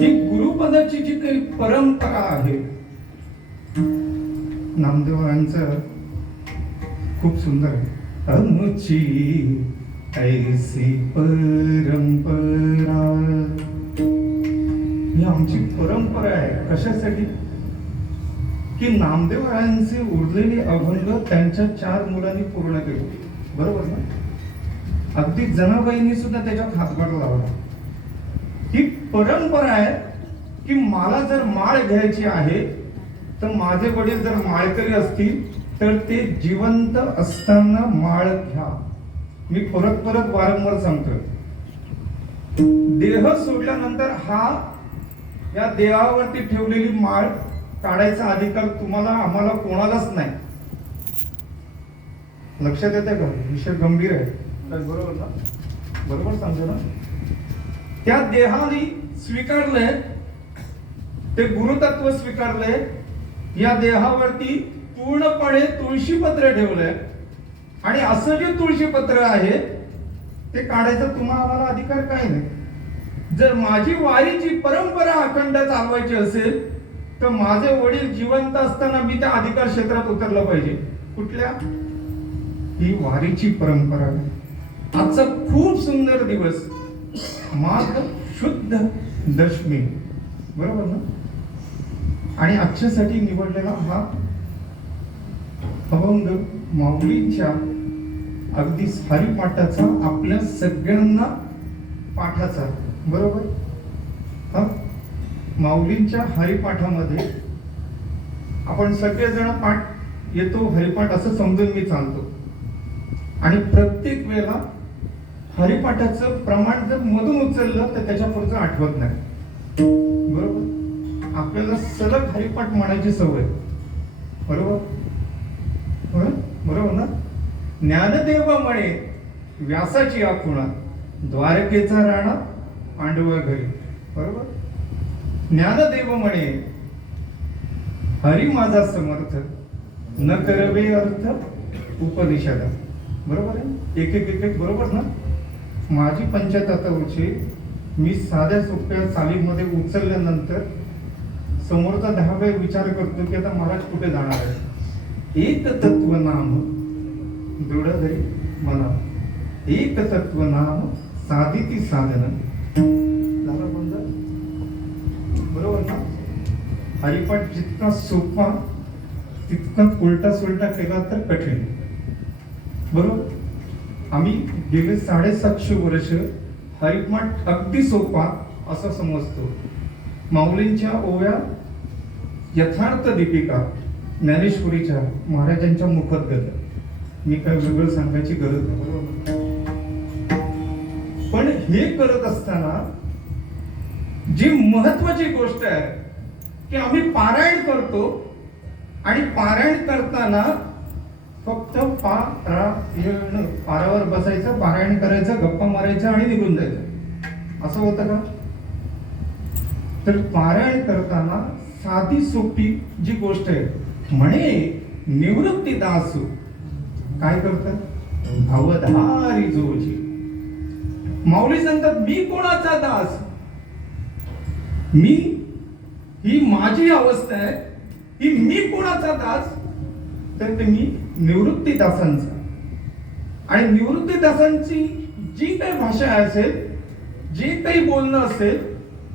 ही गुरुपदाची जी काही परंपरा आहे नामदेवांचं खूप सुंदर आहे. अमुची ऐसी परंपरा, ही आमची परंपरा आहे. कशासाठी? की नामदेवांचे उरलेले अभंग त्यांच्या 4 मुलांनी पूर्ण केले. बरोबर ना? अगदी जनाबाईंनी सुद्धा त्याच्यात हातभार लावला. ही परंपरा आहे की मला जर माळ घ्यायची आहे तर माझे वडील जर माळकरी असतील तर ते जिवंत असताना माळ घ्या. मी परत परत वारंवार सांगतो, देह सोडल्यानंतर या देहावरती ठेवलेली माळ काढायचा अधिकार तुम्हाला आम्हाला कोणालाच नाही. लक्षात येते का? विषय गंभीर आहे. बरोबर ना? बरोबर सांगतो ना? त्या देहाने स्वीकारलंय, ते गुरुतत्व स्वीकारलंय. या देहावरती पूर्णपणे तुळशीपत्र ठेवलंय आणि असं जे तुळशीपत्र आहे ते काढायचा तुम्हाला आम्हाला अधिकार काय नाही. जर माझी वारीची परंपरा अखंड चालवायची असेल तर माझे वडील जिवंत असताना मी त्या अधिकार क्षेत्रात उतरलं पाहिजे. कुठल्या? ही वारीची परंपरा आहे. आजचा खूप सुंदर दिवस, माघ शुद्ध दशमी, बरोबर ना? आणि आजच्यासाठी निवडलेला हा अभंग माऊलींच्या अगदी हरिपाठाचा, आपल्या सगळ्यांना पाठाचा, बरोबर? हा माऊलींच्या हरिपाठामध्ये आपण सगळेजण पाठ येतो, हरिपाठ असं समजून मी चालतो. आणि प्रत्येक वेळेला हरिपाठाचं प्रमाण जर मधून उचललं तर त्याच्या पुढचं आठवत नाही. बरोबर? आपल्याला सलग हरिपाठ म्हणायची सवय. बरोबर? बरोबर ना? ज्ञानदेव म्हणे व्यासाची आखुणा, द्वारकेचा राणा पांडव घरी. बरोबर? ज्ञानदेव म्हणे हरी माझा समर्थ, न करवे अर्थ उपनिषदा. बरोबर आहे? एक एक बरोबर ना? माझी पंचतत्वाची मी साध्या सोप्या चालीमध्ये उचलल्यानंतर समोरचा 10 वेळ विचार करतो की आता महाराज कुठे जाणार आहे. एक तत्व नाम दृढ धरी मना, एक तत्व नाम साधिती साधन. झालं बंद? बरोबर ना? हरिपाठ जितका सोपा तितका उलटा सुलटा केला तर कठीण. बरोबर? आम्ही गेले 750 वर्ष हरिपाठ अगदी सोपा असं समजतो. माऊलींच्या ओव्या यथार्थ दीपिका ज्ञानेश्वरीच्या महाराजांच्या मुखोद्गत. मी काय वेगळं सांगायची गरज नाही. बरोबर? पण हे करत असताना जी महत्वाची गोष्ट आहे की आम्ही पारायण करतो आणि पारायण करताना फक्त पारावर बसायचं, पारायण करायचं, गप्पा मारायचं आणि निघून जायचं, असं होतं का? तर पारायण करताना साधी सोपी जी गोष्ट आहे, म्हणे निवृत्ती दास काय करतात? भवधारी जोजी. माऊली सांगतात मी कोणाचा दास? ही माझी अवस्था आहे. ही मी कोणाचा दास? तर ते मी निवृत्ती दासांचा. आणि निवृत्ती दासांची जी काही भाषा असेल, जे काही बोलणं असेल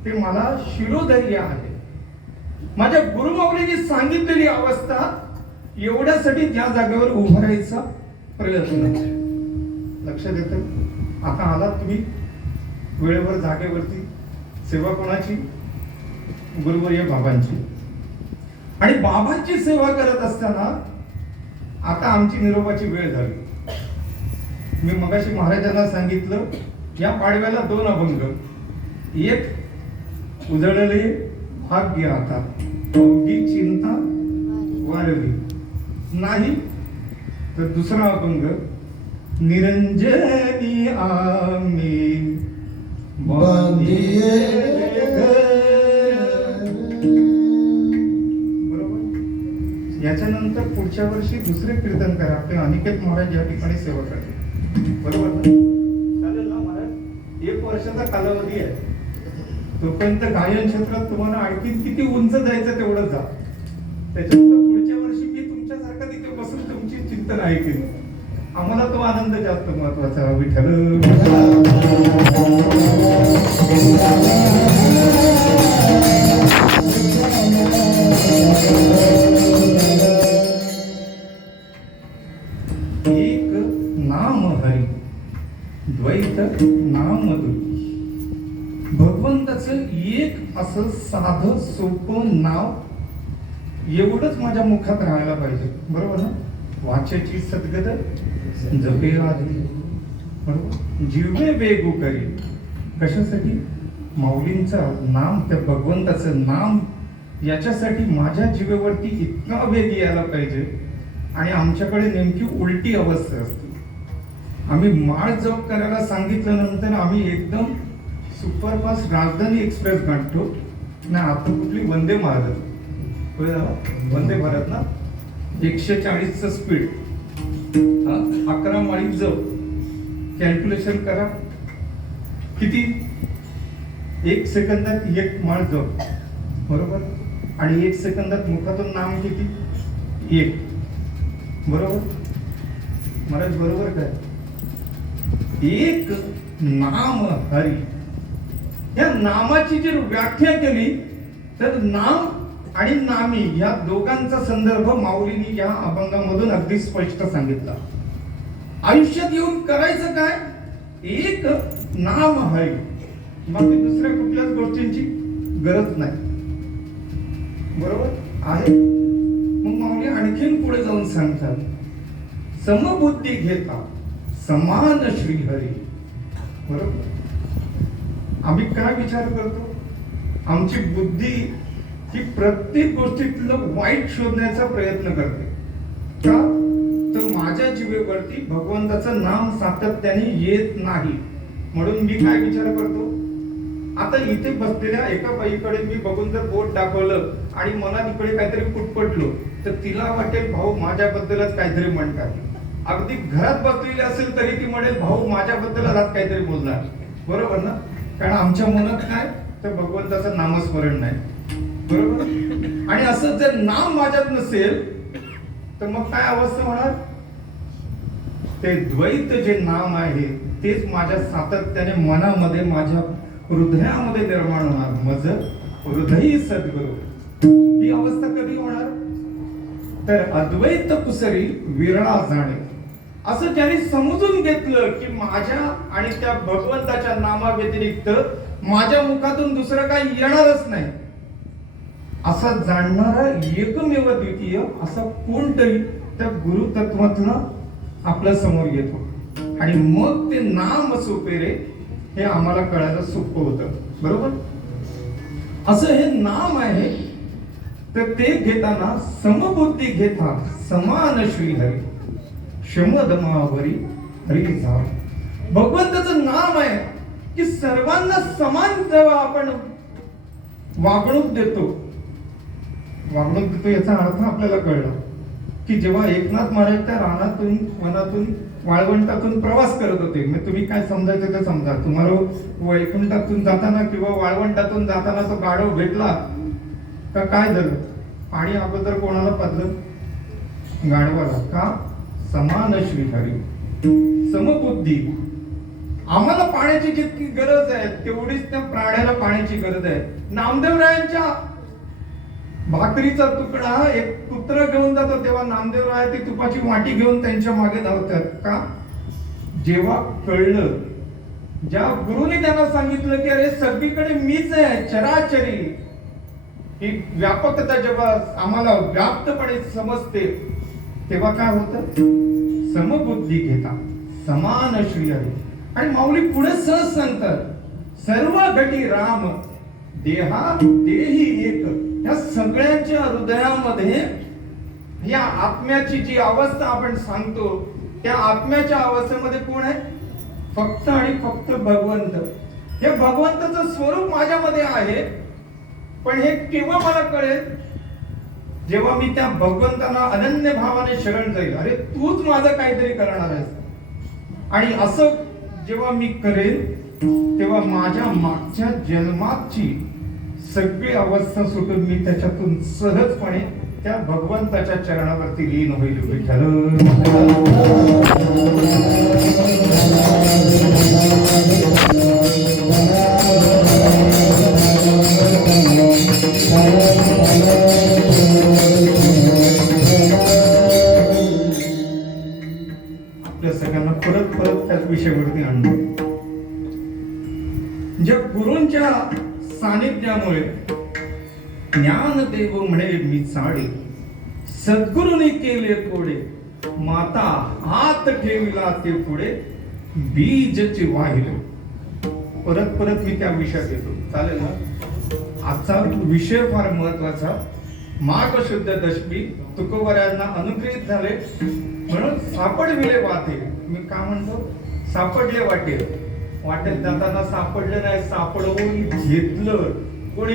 ते मला शिरोधर्य आहे. माझ्या गुरुमाऊलींनी सांगितलेली अवस्था, एवढ्यासाठी त्या जागेवर उभं राहायचा प्रयत्न. लक्षात येतं? आता आला तुम्ही वेळेवर जागेवरती. सेवा कोणाची? गुरुवर्य बाबांची. आणि बाबांची सेवा करत असताना आता आमची निरोपाची वेळ झाली. मी मगाशी महाराजांना सांगितलं या पाडव्याला 2 अभंग. एक उजळले भाग्य आता, अवघी चिंता वारली नाही, तर दुसरा अभंग निरंजनी आम्ही बांधिये. बरोबर? याच्या त्याच्यानंतर पुढच्या वर्षी दुसरे कीर्तन करा. आपले अनिकेत महाराज या ठिकाणी सेवा करते, बरोबर ना? चालेल ना महाराज? 1 वर्षाचा कालावधी आहे. तोपर्यंत गायन क्षेत्रात तुम्हाला आणखी किती उंच जायचं तेवढं जा. त्याच्यानंतर पुढच्या वर्षी मी तुमच्यासारखा तिथे बसून तुमची चिंतन ऐकेन. आम्हाला तो आनंद जास्त महत्वाचा. विठ्ठल एक नाम हरी द्वैत नाम दुई. भगवंताचं एक असं साधं सोपं नाव एवढंच माझ्या मुखात राहायला पाहिजे, बरोबर ना? वाच्याची सद्गत जपे आधी, बरोबर? जिव्हे वेगू करी. कशासाठी? माऊलींचं नाम, त्या भगवंताचं नाम, याच्यासाठी माझ्या जीवेवरती इतका वेग यायला पाहिजे. आणि आमच्याकडे नेमकी उलटी अवस्था असते. आम्ही माळ जप करायला सांगितल्यानंतर आम्ही एकदम सुपरफास्ट राजधानी एक्सप्रेस गाठतो ना. आता कुठली वंदे भारत, वंदे भारत ना, 140चं स्पीड, 11 माळी जप. कॅल्क्युलेशन करा किती? 1 सेकंदात 1 माळ जप, बरोबर? आणि 1 सेकंदात मुखातून नाम किती? 1, बरोबर? महाराज बरोबर काय? एक नाम हरी. या नामाची जर व्याख्या केली तर नाम आणि नामी या दोघांचा संदर्भ माऊलींनी या अभंगामधून अगदी स्पष्ट सांगितला. आयुष्यात येऊन करायचं काय? एक नाम हरी. बाकी दुसऱ्या कुठल्याच गोष्टींची गरज नाही, बरोबर आहे? मग माऊली आणखीन पुढे जाऊन सांगतात, समबुद्धी घेता समान श्रीहरी. बरोबर? आम्ही काय विचार करतो? आमची बुद्धी ही प्रत्येक गोष्टीतलं वाईट शोधण्याचा प्रयत्न करते. का? तर माझ्या जीवेवरती भगवंताचं नाम सातत्याने येत नाही, म्हणून मी काय विचार करतो? आता इथे बसलेल्या एका बाईकडे मी बघून जर बोट दाखवलं आणि मला तिकडे काहीतरी पुटपटलो तर तिला वाटेल भाऊ माझ्याबद्दलच काहीतरी म्हणतात. अगदी घरात बसलेली असेल तरी ती म्हणेल भाऊ माझ्याबद्दल आज काहीतरी बोलणार, बरोबर ना? कारण आमच्या मनात काय? तर भगवंताचं नामस्मरण नाही, बरोबर? आणि असं जर नाम माझ्यात नसेल तर मग काय अवस्था होणार? ते द्वैत जे नाम आहे तेच माझ्या सातत्याने मनामध्ये, माझ्या हृदयामध्ये निर्माण होणार. माझं हृदय सद्गुरू. ही अवस्था कधी होणार? तर अद्वैत कुसरी विरळा जाणे. असं ज्यांनी समजून घेतलं की माझ्या आणि त्या भगवंताच्या नामाव्यतिरिक्त माझ्या मुखातून दुसरं काही येणारच नाही, असा जाणणारा एकमेव द्वितीय असा कोणतरी त्या गुरु तत्वातनं आपल्या समोर येतो. आणि मग ते नाम सोपेरे हे आम्हाला कळायला सोपं होतं, बरोबर? असं हे नाम आहे. तर ते घेताना समबुद्धी घेता समान श्रीहरी शमदमावरी हरी जा. भगवंताचं नाम आहे की सर्वांना समान जेव्हा आपण वागणूक देतो याचा अर्थ आपल्याला कळला की जेव्हा एकनाथ महाराज त्या रानातून, वनातून, वाळवंटातून प्रवास करत होते, मग तुम्ही काय समजायचं ते समजा. तुम्हाला वैकुंठातून जाताना किंवा वाळवंटातून जाताना तो गाढव भेटला का काय झालं? पाणी अगोदर कोणाला पाजलं? गाढवाला. का? समान श्रीहरी समबुद्धी. आम्हाला पाण्याची जितकी गरज आहे तेवढीच त्या प्राण्याला पाण्याची गरज आहे. नामदेवरायांच्या भाकरीचा तुकडा एक कुत्र घेऊन जातो तेव्हा नामदेवराय ती तुपाची वाटी घेऊन त्यांच्या मागे धावतात. का? जेव्हा कळलं, ज्या गुरुने त्यांना सांगितलं की अरे सगळीकडे मीच आहे, चराचरी, ही व्यापकता जेव्हा आम्हाला व्याप्तपणे समजते तेव्हा काय होतं? समबुद्धी घेता समान श्रीहरी. आणि माऊली पुढे सहज सांगतात, सर्व घटी राम देहा देही एक. या सगळ्यांच्या हृदयामध्ये या आत्म्याची जी अवस्था आपण सांगतो त्या आत्म्याच्या अवस्थेमध्ये कोण आहे? फक्त आणि फक्त भगवंत. हे भगवंताचं स्वरूप माझ्यामध्ये आहे. पण हे केव्हा मला कळेल? जेव्हा मी त्या भगवंतांना अनन्य भावाने शरण जाईल, अरे तूच माझं काहीतरी करणार आहेस, आणि असं जेव्हा मी करेन तेव्हा माझ्या मागच्या जन्माची सगळी अवस्था सुटून मी त्याच्यातून सहजपणे त्या भगवंताच्या चरणावरती लीन होईल. आपल्या सगळ्यांना परत परत त्याच विषयावरती आणलं. ज्या गुरूंच्या सानिध्यामुळे ज्ञानदेव म्हणे मी चाळे, सद्गुरूने केले कोडे, माता हात ठेविला ते पुढे, बीजचे वाहिले. परत परत मी त्या विषयात येतो, चालेल ना? आजचा विषय फार महत्वाचा. माघ शुद्ध दशमी तुकोबऱ्यांना अनुग्रहित झाले म्हणून सापडविले वाटे. मी का म्हणतो सापडले वाटे? वाटेत जाताना सापडले नाही, सापडवून घेतलं. कोणी?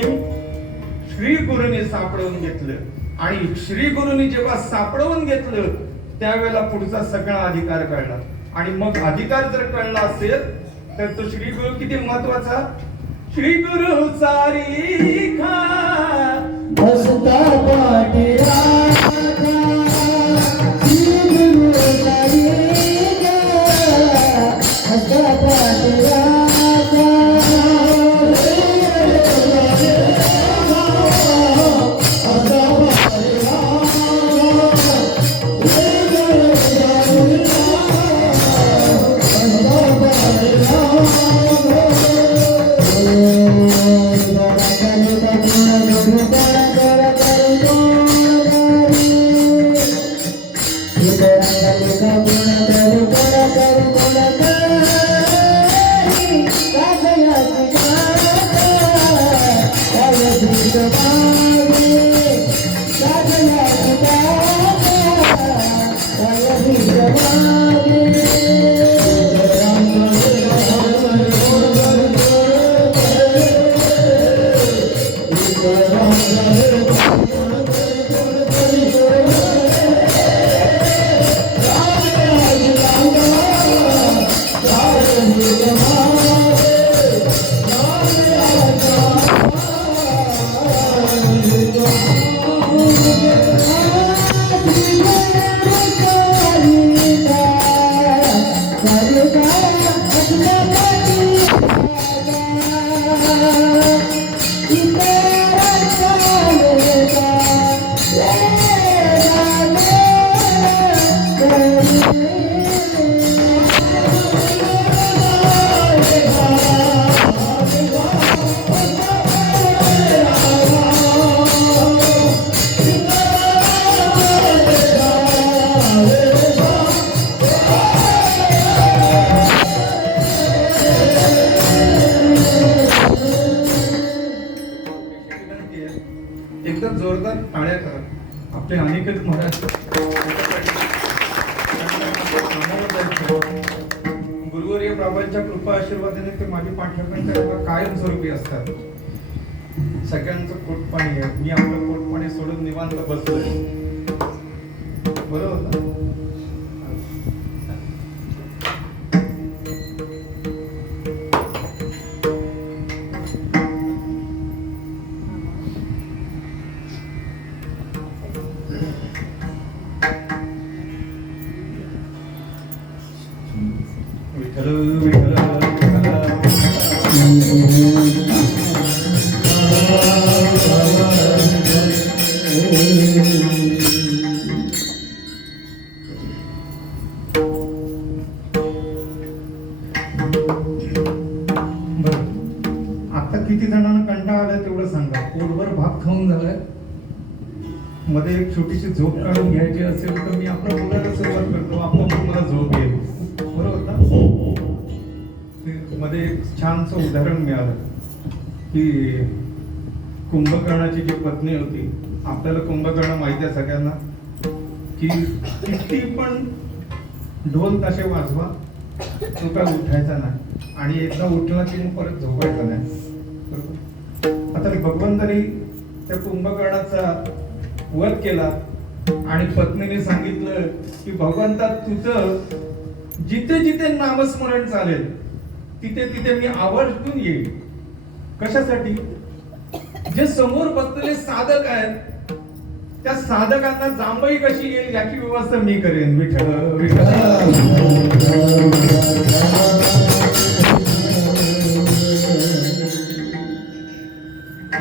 श्री गुरुने सापडवून घेतलं. आणि श्री गुरुने जेव्हा सापडवून घेतलं त्यावेळेला पुढचा सगळा अधिकार कळला. आणि मग अधिकार जर कळला असेल तर तो श्री गुरु किती महत्वाचा. श्री गुरु सारी खा हसता पाठी राधा, श्री गुरु सारी गा, हसता पाठी राधा, हसता पाठी एकदम जोरदार टाळ्या करा. आपले अनेकच महाराज गुरुवर्य बाबांच्या कृपा आशीर्वादाने ते माझे पाठ्यक्रम कायमस्वरूपी असतात. सगळ्यांचं पोटपाणी आहे. मी आपलं पोटपाणी सोडून निवांत बसलोय. बरोबर ना? आता किती जणांना कंटाळा आलाय तेवढं सांगा. पोटभर भात खाऊन झालाय, मध्ये एक छोटीशी झोप काढून घ्यायची असेल तर मी आपलं बोलायला सुरुवात करतो. आपोआप मला झोप येईल. बरोबर ना? मध्ये एक छानसं उदाहरण मिळालं की कुंभकर्णाची जी पत्नी होती. आपल्याला कुंभकर्ण माहिती आहे सगळ्यांना की किती पण ढोल ताशे वाजवा तो काय उठायचा नाही, आणि एकदा उठला की मग परत झोपायचा नाही. बरोबर? आता भगवंतानी त्या कुंभकर्णाचा वध केला आणि पत्नीने सांगितलं की भगवंता तुझं जिथे जिथे नामस्मरण चालेल तिथे तिथे मी आवर्जून येईल. कशासाठी? जे समोर बसलेले साधक आहेत त्या साधकांना जांभई कशी येईल याची व्यवस्था मी करेन. विठ्ठल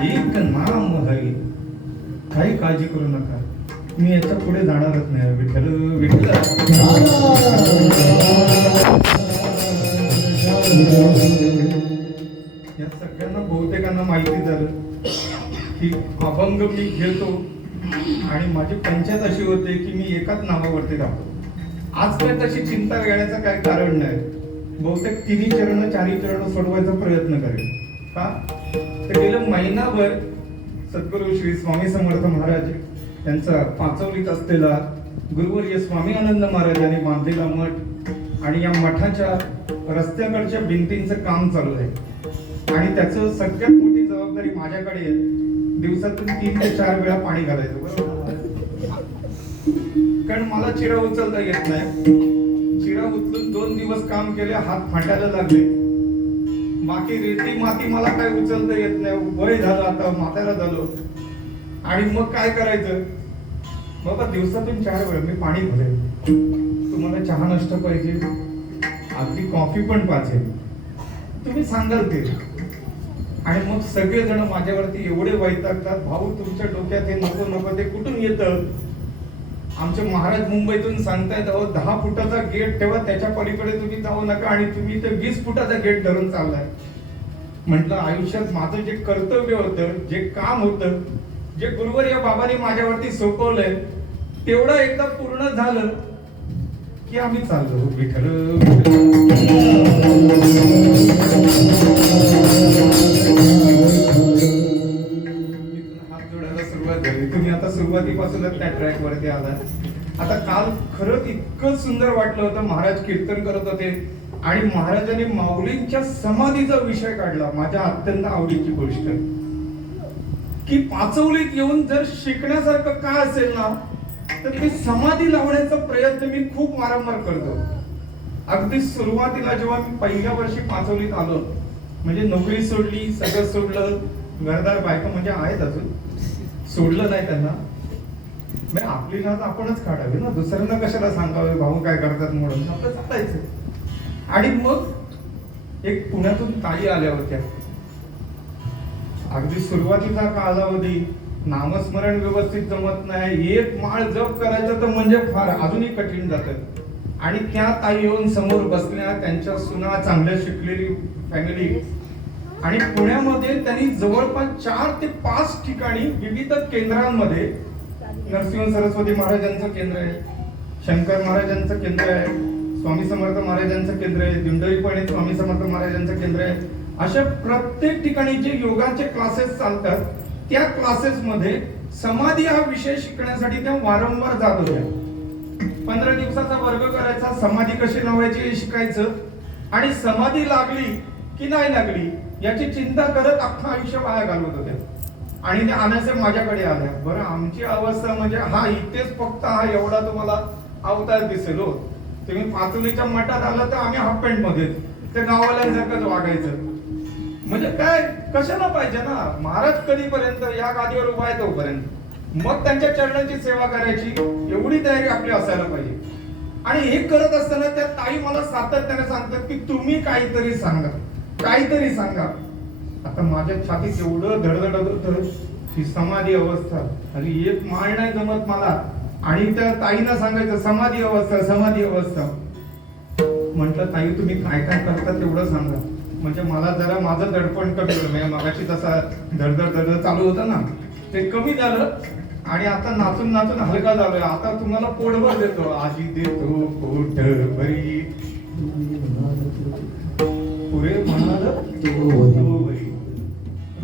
एक नाम हरी. काही काळजी करू नका, मी याच्या पुढे जाणारच नाही. विठ्ठल विठ्ठल. या सगळ्यांना बहुतेकांना माहिती झालं की अभंग मी घेतो आणि माझी पंचायत अशी होते की मी एकाच नावावरती राहतो. आज काय तशी चिंता घेण्याचं काय कारण नाही. बहुतेक तिन्ही चरण चारही चरण सोडवायचा प्रयत्न करेल. का तर गेलं महिनाभर सद्गुरू श्री स्वामी समर्थ महाराज यांचा पाचवलीत असलेला गुरुवर्य स्वामी आनंद महाराज यांनी बांधलेला मठ आणि या मठाच्या रस्त्याकडच्या भिंतींचं काम चालू आहे आणि त्याचं सगळ्यात मोठी जबाबदारी माझ्याकडे आहे. दिवसातून 3 ते 4 वेळा पाणी घालायचं, बरोबर? कारण मला चिरा उचलता येत नाही. चिरा उचलून 2 दिवस काम केले, हात फाटायला लागले. बाकी रेती माती मला काय उचलता येत नाही. वय झालं, आता म्हातारा झालो. आणि मग काय करायचं? बाबा दिवसातून 4 वेळा मी पाणी भरेल. तुम्हाला चहा नाश्ता पाहिजे, अगदी कॉफी पण पाहिजे, तुम्ही सांगाल ते. आणि मग सगळेजण माझ्यावरती एवढे वैतागतात, भाऊ तुमच्या डोक्यात हे नको नको ते कुठून येतं? आमचे महाराज मुंबईतून सांगतायत, अहो 10 फुटाचा गेट ठेवा, त्याच्या पलीकडे तुम्ही जाऊ नका आणि तुम्ही ते 20 फुटाचा गेट धरून चाललाय. म्हटलं आयुष्यात माझं जे कर्तव्य होतं, जे काम होतं, जे गुरुवर या बाबांनी माझ्यावरती सोपवलंय तेवढं एकदा पूर्ण झालं की आम्ही चाललो. विठ्ठल हात जोडायला सुरुवात झाली. तुम्ही आता सुरुवातीपासूनच त्या ट्रॅक वरती आलात. आता काल खरंच इतकं सुंदर वाटलं होतं. महाराज कीर्तन करत होते आणि महाराजांनी माऊलींच्या समाधीचा विषय काढला. माझ्या अत्यंत आवडीची गोष्ट की पाचवलीत येऊन जर शिकण्यासारखं काय असेल ना तर ती समाधी लावण्याचा प्रयत्न मी खूप वारंवार करतो. अगदी सुरुवातीला जेव्हा मी पहिल्या वर्षी पाचवलीत आलो, म्हणजे नोकरी सोडली, सगळं सोडलं, घरदार बायका म्हणजे आहेत अजून, सोडलं नाही त्यांना. म्हणजे आपली नाद आपणच काढावी ना, दुसऱ्यांना कशाला सांगावे भाऊ काय करतात म्हणून. आपलं चालायचं. आणि मग एक पुण्यातून ताई आल्या होत्या. अगदी सुरुवातीचा कालावधी, नामस्मरण व्यवस्थित जमत नाही, एक माळ जप करायचं तर म्हणजे फार अजूनही कठीण जातं. आणि त्या ताई येऊन समोर बसल्या, त्यांच्या सुना चांगल्या शिकलेली फॅमिली. आणि पुण्यामध्ये त्यांनी जवळपास 4 ते 5 ठिकाणी विविध केंद्रांमध्ये, नरसिंह सरस्वती महाराजांचं केंद्र आहे, शंकर महाराजांचं केंद्र आहे, स्वामी समर्थ महाराजांचं केंद्र आहे, दिंडोरीपणे स्वामी समर्थ महाराजांचं केंद्र आहे. अशा प्रत्येक ठिकाणी जे योगाचे क्लासेस चालतात त्या क्लासेस मध्ये समाधी हा विषय शिकण्यासाठी त्या वारंवार जात होत्या. 15 दिवसाचा वर्ग करायचा, समाधी कशी लावायची हे शिकायचं. आणि समाधी लागली की नाही लागली याची चिंता करत अख्खं आयुष्य वाया घालवत होत्या. आणि त्या आणायचे माझ्याकडे आल्या. बरं आमची अवस्था म्हणजे हा इथेच फक्त हा एवढा तुम्हाला अवतार दिसेल हो. तुम्ही पाचोलीच्या मठात आला तर आम्ही हाफ पॅन्ट मध्ये, ते गावाल्यांसारखंच वागायचं. म्हणजे काय कशाला पाहिजे ना. महाराज कधीपर्यंत या गादीवर उभा आहे तोपर्यंत, मग त्यांच्या चरणांची सेवा करायची एवढी तयारी आपली असायला पाहिजे. आणि हे करत असताना त्या ताई मला सातत्याने सांगतात की तुम्ही काहीतरी सांगा, काहीतरी सांगा. आता माझ्या छातीत एवढं धडधडत होतं की समाधी अवस्था, आणि एक माळ नाही जमत मला. आणि त्या ताईंना सांगायचं समाधी अवस्था, समाधी अवस्था. म्हटलं ताई तुम्ही काय काय करता तेवढं सांगा, म्हणजे मला जरा माझं दडपण कमी होईल. म्हणजे मगाशी तसा धडधड चालू होतं ना ते कमी झालं. आणि आता नाचून नाचून हलका झालोय. आता तुम्हाला पोटभर देतो, आजी देतो पोटभरी, पुरे म्हणाल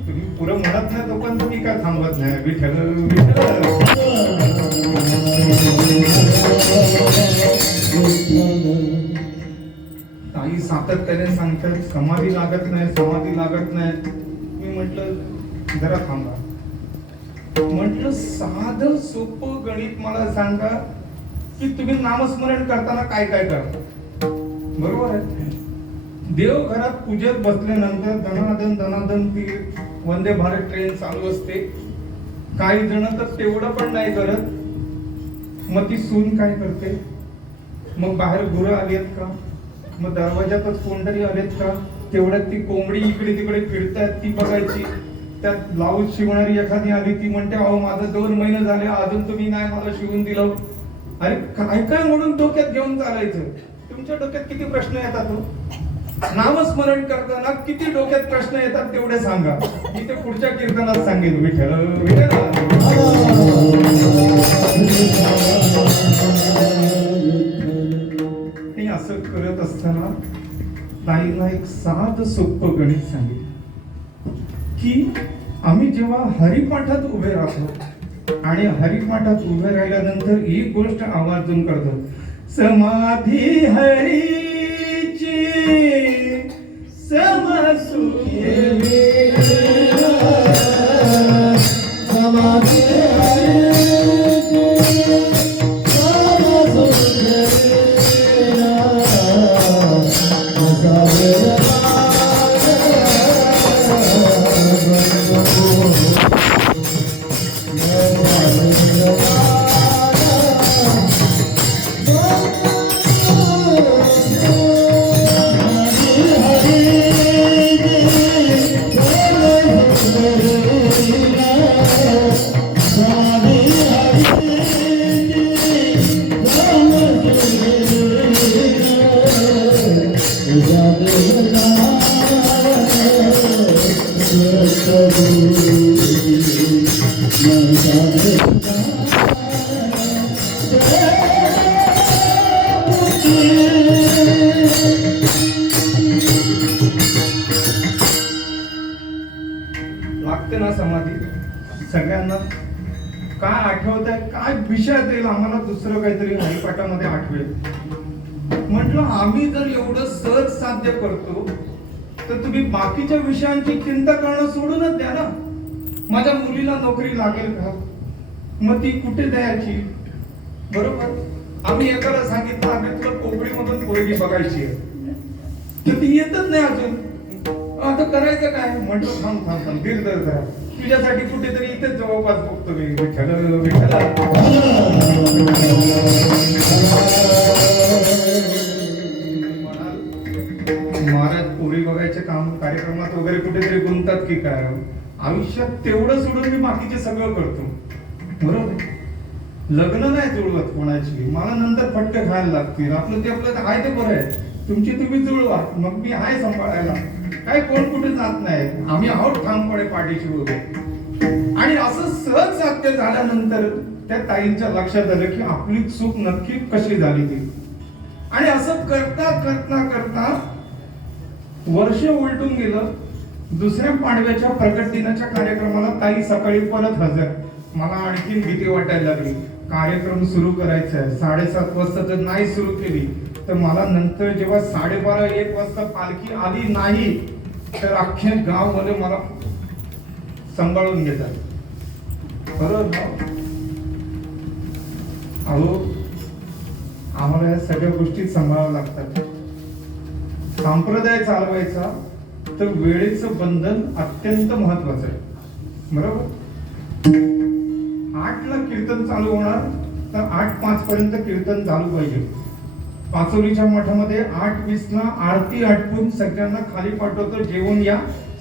तुम्ही पुरं म्हणत नाही तो पण तुम्ही काय थांबत नाही. विठ्ठल विठ्ठल. ताई सातत्याने सांगतात समाधी लागत नाही, समाधी लागत नाही. मी म्हटलं जरा थांबा. म्हटलं साधं सोपं गणित मला सांगा की तुम्ही नामस्मरण करताना काय काय करता. बरोबर आहे. देवघरात पूजेत बसल्यानंतर धनाधन धनाधन ती वंदे भारत ट्रेन चालू असते. काही जण तर तेवढं पण नाही करत. मग ती सून काय करते, मग बाहेर गुरं आली आहेत का, मग दरवाजातच कोणतरी आलेत का, तेवढ्यात ती कोंबडी इकडे तिकडे फिरतायत ती बघायची. त्यात ब्लाऊज शिवणारी एखादी आली ती म्हणते अहो माझं 2 महिने झाले अजून तुम्ही नाही मला शिवून दिलं. अरे काय काय म्हणून डोक्यात घेऊन चालायचं. तुमच्या डोक्यात किती प्रश्न येतात हो? नामस्मरण करताना किती डोक्यात प्रश्न येतात तेवढे सांगा. मी ते पुढच्या कीर्तनात सांगेन. विठ्ठल विठ्ठल. आणि असं करत असताना ताईला एक साधं सोपं गणित सांगितलं की आम्ही जेव्हा हरिपाठात उभे राहतो आणि हरिपाठात उभे राहिल्यानंतर एक गोष्ट आवर्जून करतो, समाधी हरीची समसुखे समाधी लागते ना समाधी. सगळ्यांना काय आठवत आहे, काय विषयात येईल आम्हाला दुसरं काहीतरी हरिपाठामध्ये आठवेल. म्हटलं आम्ही जर एवढं सहज साध्य करतो तर तुम्ही बाकीच्या विषयांची चिंता करणं सोडूनच द्या ना. माझ्या मुलीला नोकरी लागेल का, मग ती कुठे द्यायची. बरोबर. आम्ही एकाला सांगितलं आम्ही तुला कोकणीमधून पोरगी बघायची आहे, तर ती येतच नाही अजून. आता करायचं काय. म्हटलं थांब थांब थांब धीर धर जरा, तुझ्यासाठी कुठेतरी इथेच जवळपास बघतो मी. विठ्ठल विठ्ठल. महाराज पोरी बघायचे काम कार्यक्रमात वगैरे कुठेतरी गुंततात की काय. आयुष्यात तेवढं सोडून मी बाकीचे सगळं करतो. बरोबर. लग्न नाही जुळवत कोणाची, मला नंतर फटके खायला लागतील. आपलं ते आपलं आहे ते बरं आहे. तुमची तुम्ही जुळवा, मग मी आहे सांभाळायला. काय कोण कुठे जात नाही. आम्ही आहोत ठामपणे पाठीशी उभे. आणि असं सहज साध्य झाल्यानंतर त्या ताईंच्या लक्षात आलं की आपली चूक नक्की कशी झाली ती. आणि असं करता करता करता वर्ष उलटून गेलं. दुसऱ्या पाडव्याच्या प्रकट दिनाच्या कार्यक्रमाला ताई सकाळी परत हजर. मला आणखीन भीती वाटायला लागली. कार्यक्रम सुरू करायचा आहे. 7:30 वाजता जर नाही सुरू केली तर मला नंतर जेव्हा 12:30-1 वाजता पालखी आली नाही तर अख्खे गाववाले मला सांभाळून घेतात. बरोबर. अहो आम्हाला या सगळ्या गोष्टी सांभाळाव्या लागतात. संप्रदाय चालवायचा तर वेळेचं बंधन अत्यंत महत्वाचं आहे. बरोबर. 8ला कीर्तन चालू होणार तर 8:05 पर्यंत कीर्तन चालू पाहिजे. पाचोलीच्या मठामध्ये 8:20ला आरती आटपून सगळ्यांना खाली पाठवतो, जेवून या.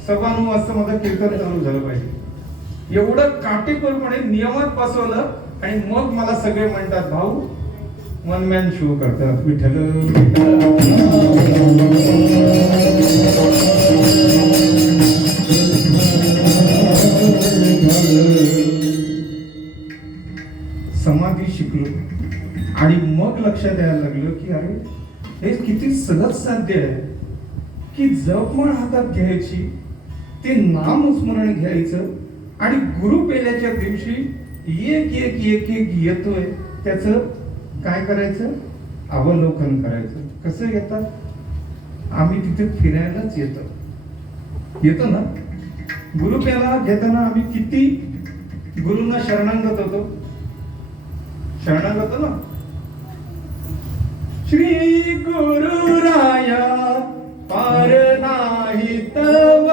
9:15 वाजता माझं कीर्तन चालू झालं पाहिजे. एवढं काटेकोरपणे नियमात बसवलं आणि मग मला सगळे म्हणतात भाऊ वन मॅन शो करतात. विठ्ठल समाधी शिकलो आणि मग लक्षात यायला लागलं की अरे हे किती सहज साध्य आहे की जपमाळ हातात घ्यायची, ते नामस्मरण घ्यायचं आणि गुरुपेल्याच्या दिवशी एक एक एक एक येतोय त्याचं काय करायचं, अवलोकन करायचं. कसं येतात, आम्ही तिथे फिरायलाच येतो ना. गुरुपेला घेताना आम्ही किती गुरुंना शरणागत होतो. शरणागत ना. श्री गुरुराया पार नाही तव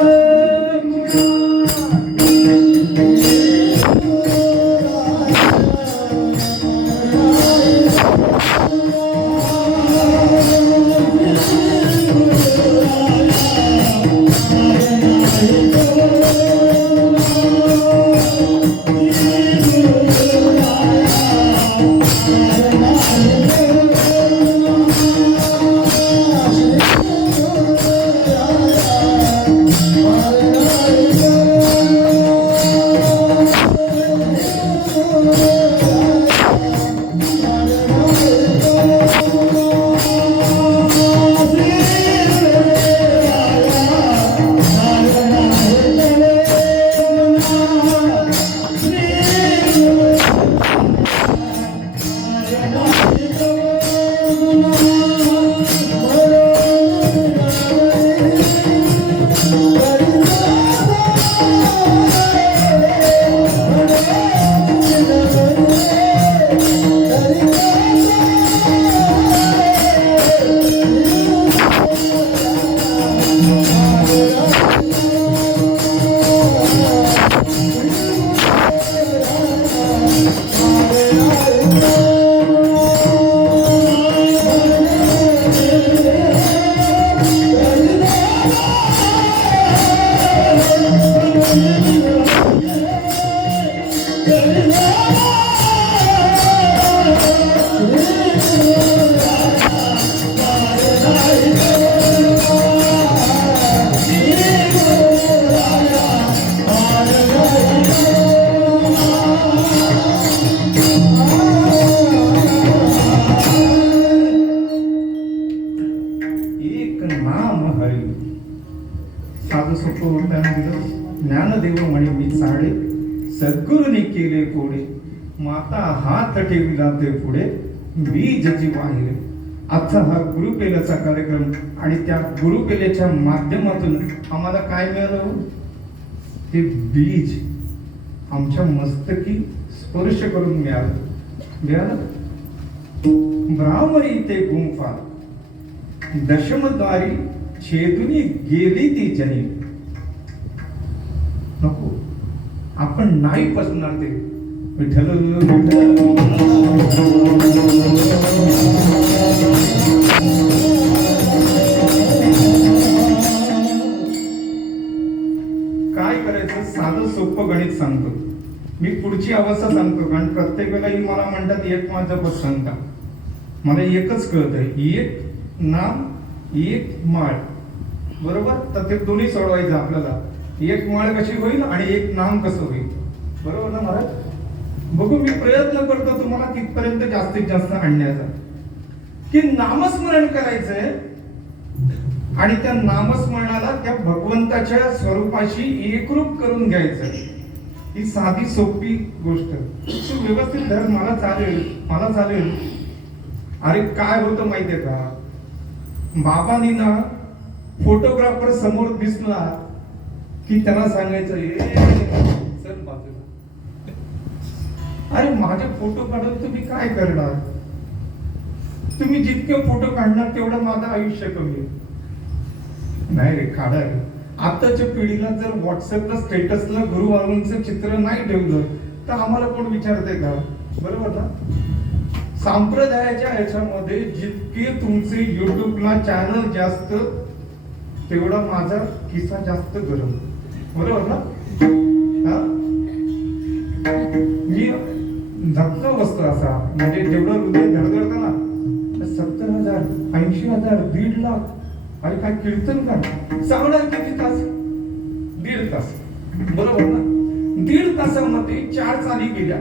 ज्ञानदेव म्हणे मी चाळे सद्गुरूने केले कोडे माता हात ठेविला ते पुढे बीज वाहिले. आजचा हा गुरुपेलाचा कार्यक्रम आणि त्या गुरुपेलेच्या माध्यमातून आम्हाला काय मिळालं? ते बीज आमच्या मस्तकी स्पर्श करून मिळालं. ब्राह्मणी ते गुंफा दशमद्वारी छेदुनी गेली ती जनी. नको, आपण नाही पसणार ते. विठ्ठल विठ्ठल काय करायचं? साधं सोपं गणित सांगतो मी. पुढची अवस्था सांगतो, कारण प्रत्येक वेळेला मला म्हणतात एक माझं बस सांगता. मला एकच कळतंय, एक नाम एक माळ. बरोबर? तर ते दोन्ही सोडवायचं आपल्याला. एक माळ कशी होईल आणि एक नाम कसं होईल. बरोबर ना महाराज? बघू, मी प्रयत्न करतो तुम्हाला तिथपर्यंत जास्तीत जास्त आणण्याचा, की नामस्मरण करायचंय आणि त्या नामस्मरणाला त्या भगवंताच्या स्वरूपाशी एकरूप करून घ्यायचं. ही साधी सोपी गोष्ट. तू व्यवस्थित धर, मला चालेल, मला चालेल. अरे काय होतं माहितीये का, बाबांनी ना फोटोग्राफर समोर दिसला की त्यांना सांगायचं चल बाजूला. अरे माझे फोटो काढून तुम्ही काय करणार? तुम्ही जितके फोटो काढणार तेवढं माझं आयुष्य कमी. नाही रे, काढा रे. आताच्या पिढीला जर व्हॉट्सअपला स्टेटसला गुरुवारूंचं चित्र नाही ठेवलं तर आम्हाला कोण विचारते का? बरोबर ना? संप्रदायाच्या ह्याच्यामध्ये जितके तुमचे युट्यूबला चॅनल जास्त तेवढा माझा किस्सा जास्त गरम. बरोबर ना? मी धक्का बसतो असा, म्हणजे जेवढं हृदय धडधडतं ना, 70,000 80,000 1,50,000. अरे काय कीर्तन का सांगणार किती तास? 1.5 तास. बरोबर ना? 1.5 तासामध्ये 4 चाली गेल्या,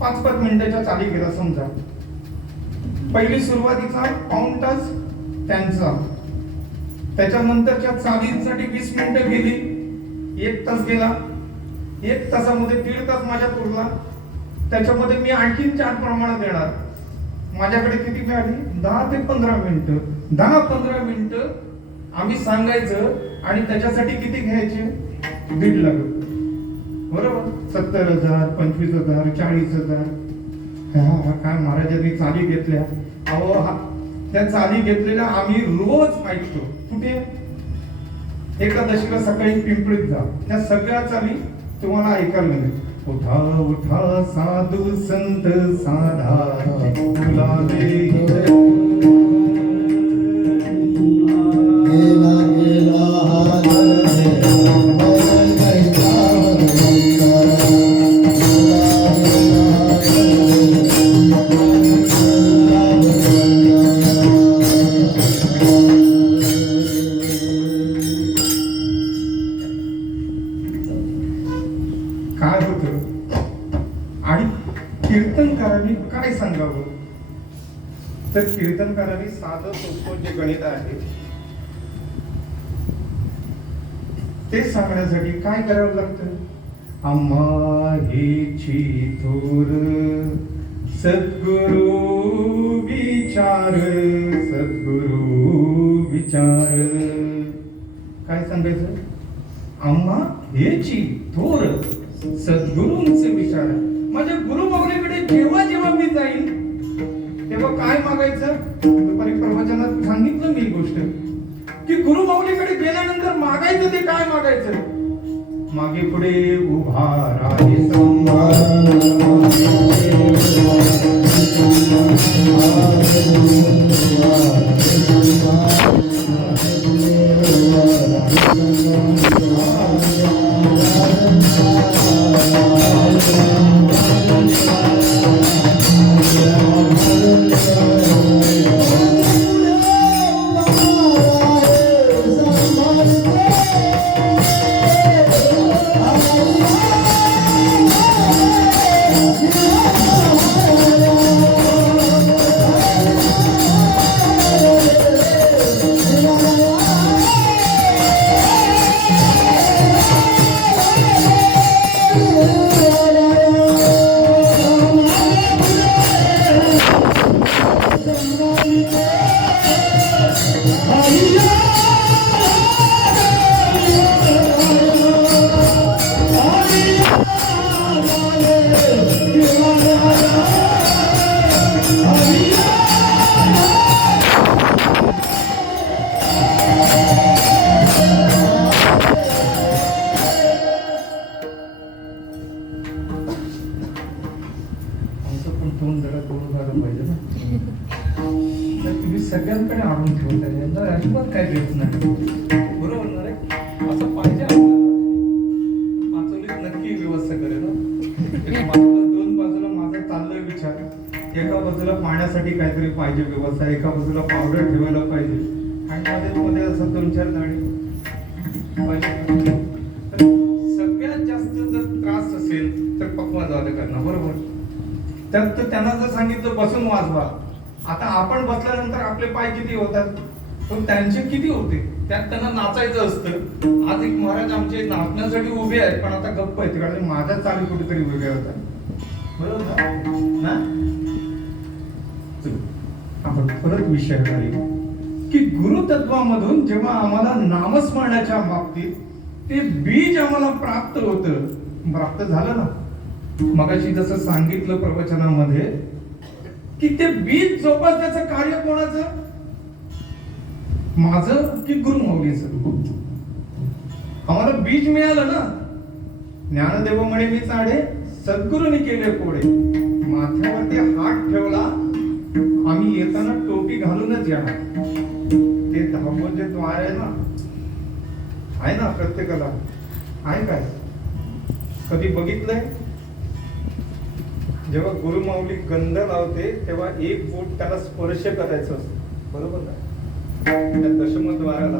5-5 मिनिटाच्या चाली गेल्या समजा. पहिली सुरुवातीचा पाऊण तास त्यांचा, त्याच्यानंतरच्या चालींसाठी 20 मिनिटं गेली, 1 तास गेला. 1 तासामध्ये 1.5 तास माझ्या पुरला. त्याच्यामध्ये मी आणखीन 4 प्रमाणात देणार. माझ्याकडे किती मिळाली? 10 ते 15 मिनिटं. 10-15 मिनिटं आम्ही सांगायचं आणि त्याच्यासाठी किती घ्यायचे? 1.5 लाख. बरोबर 70,000 25,000 40,000 काय महाराजांनी चाली घेतल्या. अहो त्या चाली घेतलेल्या आम्ही रोज ऐकतो. कुठे? एकादशीला सकाळी पिंपळीत जा, त्या सगळ्या चाली तुम्हाला ऐकायला मिळेल. उठा उठा साधू संत साधा फुलाले गेला गेला हा काय होतं आणि कीर्तनकारांनी काय सांगावं. तर कीर्तनकारांनी साधं सोपं जे गणित आहे ते सांगण्यासाठी काय करावं लागतं. आम्हा हेची थोर सद्गुरु विचार सद्गुरु विचार. काय सांगायचं? आम्हा हेची थोर सद्गुरूंचे विचार. माझ्या गुरु माऊलीकडे जेव्हा जेव्हा मी जाईन तेव्हा काय मागायचं. दुपारी प्रवचनात सांगितलं मी गोष्ट की गुरु माऊलीकडे गेल्यानंतर मागायचं ते काय मागायचं. मागे पुढे उभा राहे सगळ्यांकडे आणून ठेवत आहे. यांना अजिबात काय देत नाही. बरोबर ना रे? असं पाहिजे आपल्याला. पाचोलीत नक्की व्यवस्था करेल ना. दोन बाजूला माझा चाललाय विचार. एका बाजूला पाण्यासाठी काहीतरी पाहिजे व्यवस्था, एका बाजूला पावडर ठेवायला पाहिजे आणि मध्ये असं 2-4 गाडी पाहिजे. सगळ्यात जास्त जर त्रास असेल तर पक्वाज वाले करणं. बरोबर? त्यात त्यांना जर सांगितलं बसून वाजवा, आता आपण बसल्यानंतर आपले पाय किती होतात पण त्यांचे किती होते. त्यात त्यांना नाचायचं असतं. आज एक महाराज आमचे नाचण्यासाठी उभे आहेत पण आता गप्प आहेत कारण माझा चालू कुठेतरी वेगळा होता. बरोबर ना? आपण परत विषयाकडे आलो की गुरुतत्वामधून जेव्हा आम्हाला नामस्मरणाच्या बाबतीत ते बीज आम्हाला प्राप्त झालं ना. मगाशी जसं सांगितलं प्रवचनामध्ये की ते बीज जोपासण्याचं कार्य कोणाचं? माझं की गुरु माऊलीचं? आम्हाला बीज मिळालं ना. ज्ञानदेव म्हणे मी चाडे सद्गुरूंनी केले कोडे. माथ्यावरती हात ठेवला, आम्ही येताना टोपी घालूनच येणार. ते 10 जे द्वार आहे ना प्रत्येकाला आहे. काय कधी बघितलंय? जेव्हा गुरु माऊली गंध लावते तेव्हा एक बोट त्याला स्पर्श करायचं असतं. बरोबर ना? त्या दशमद्वाराला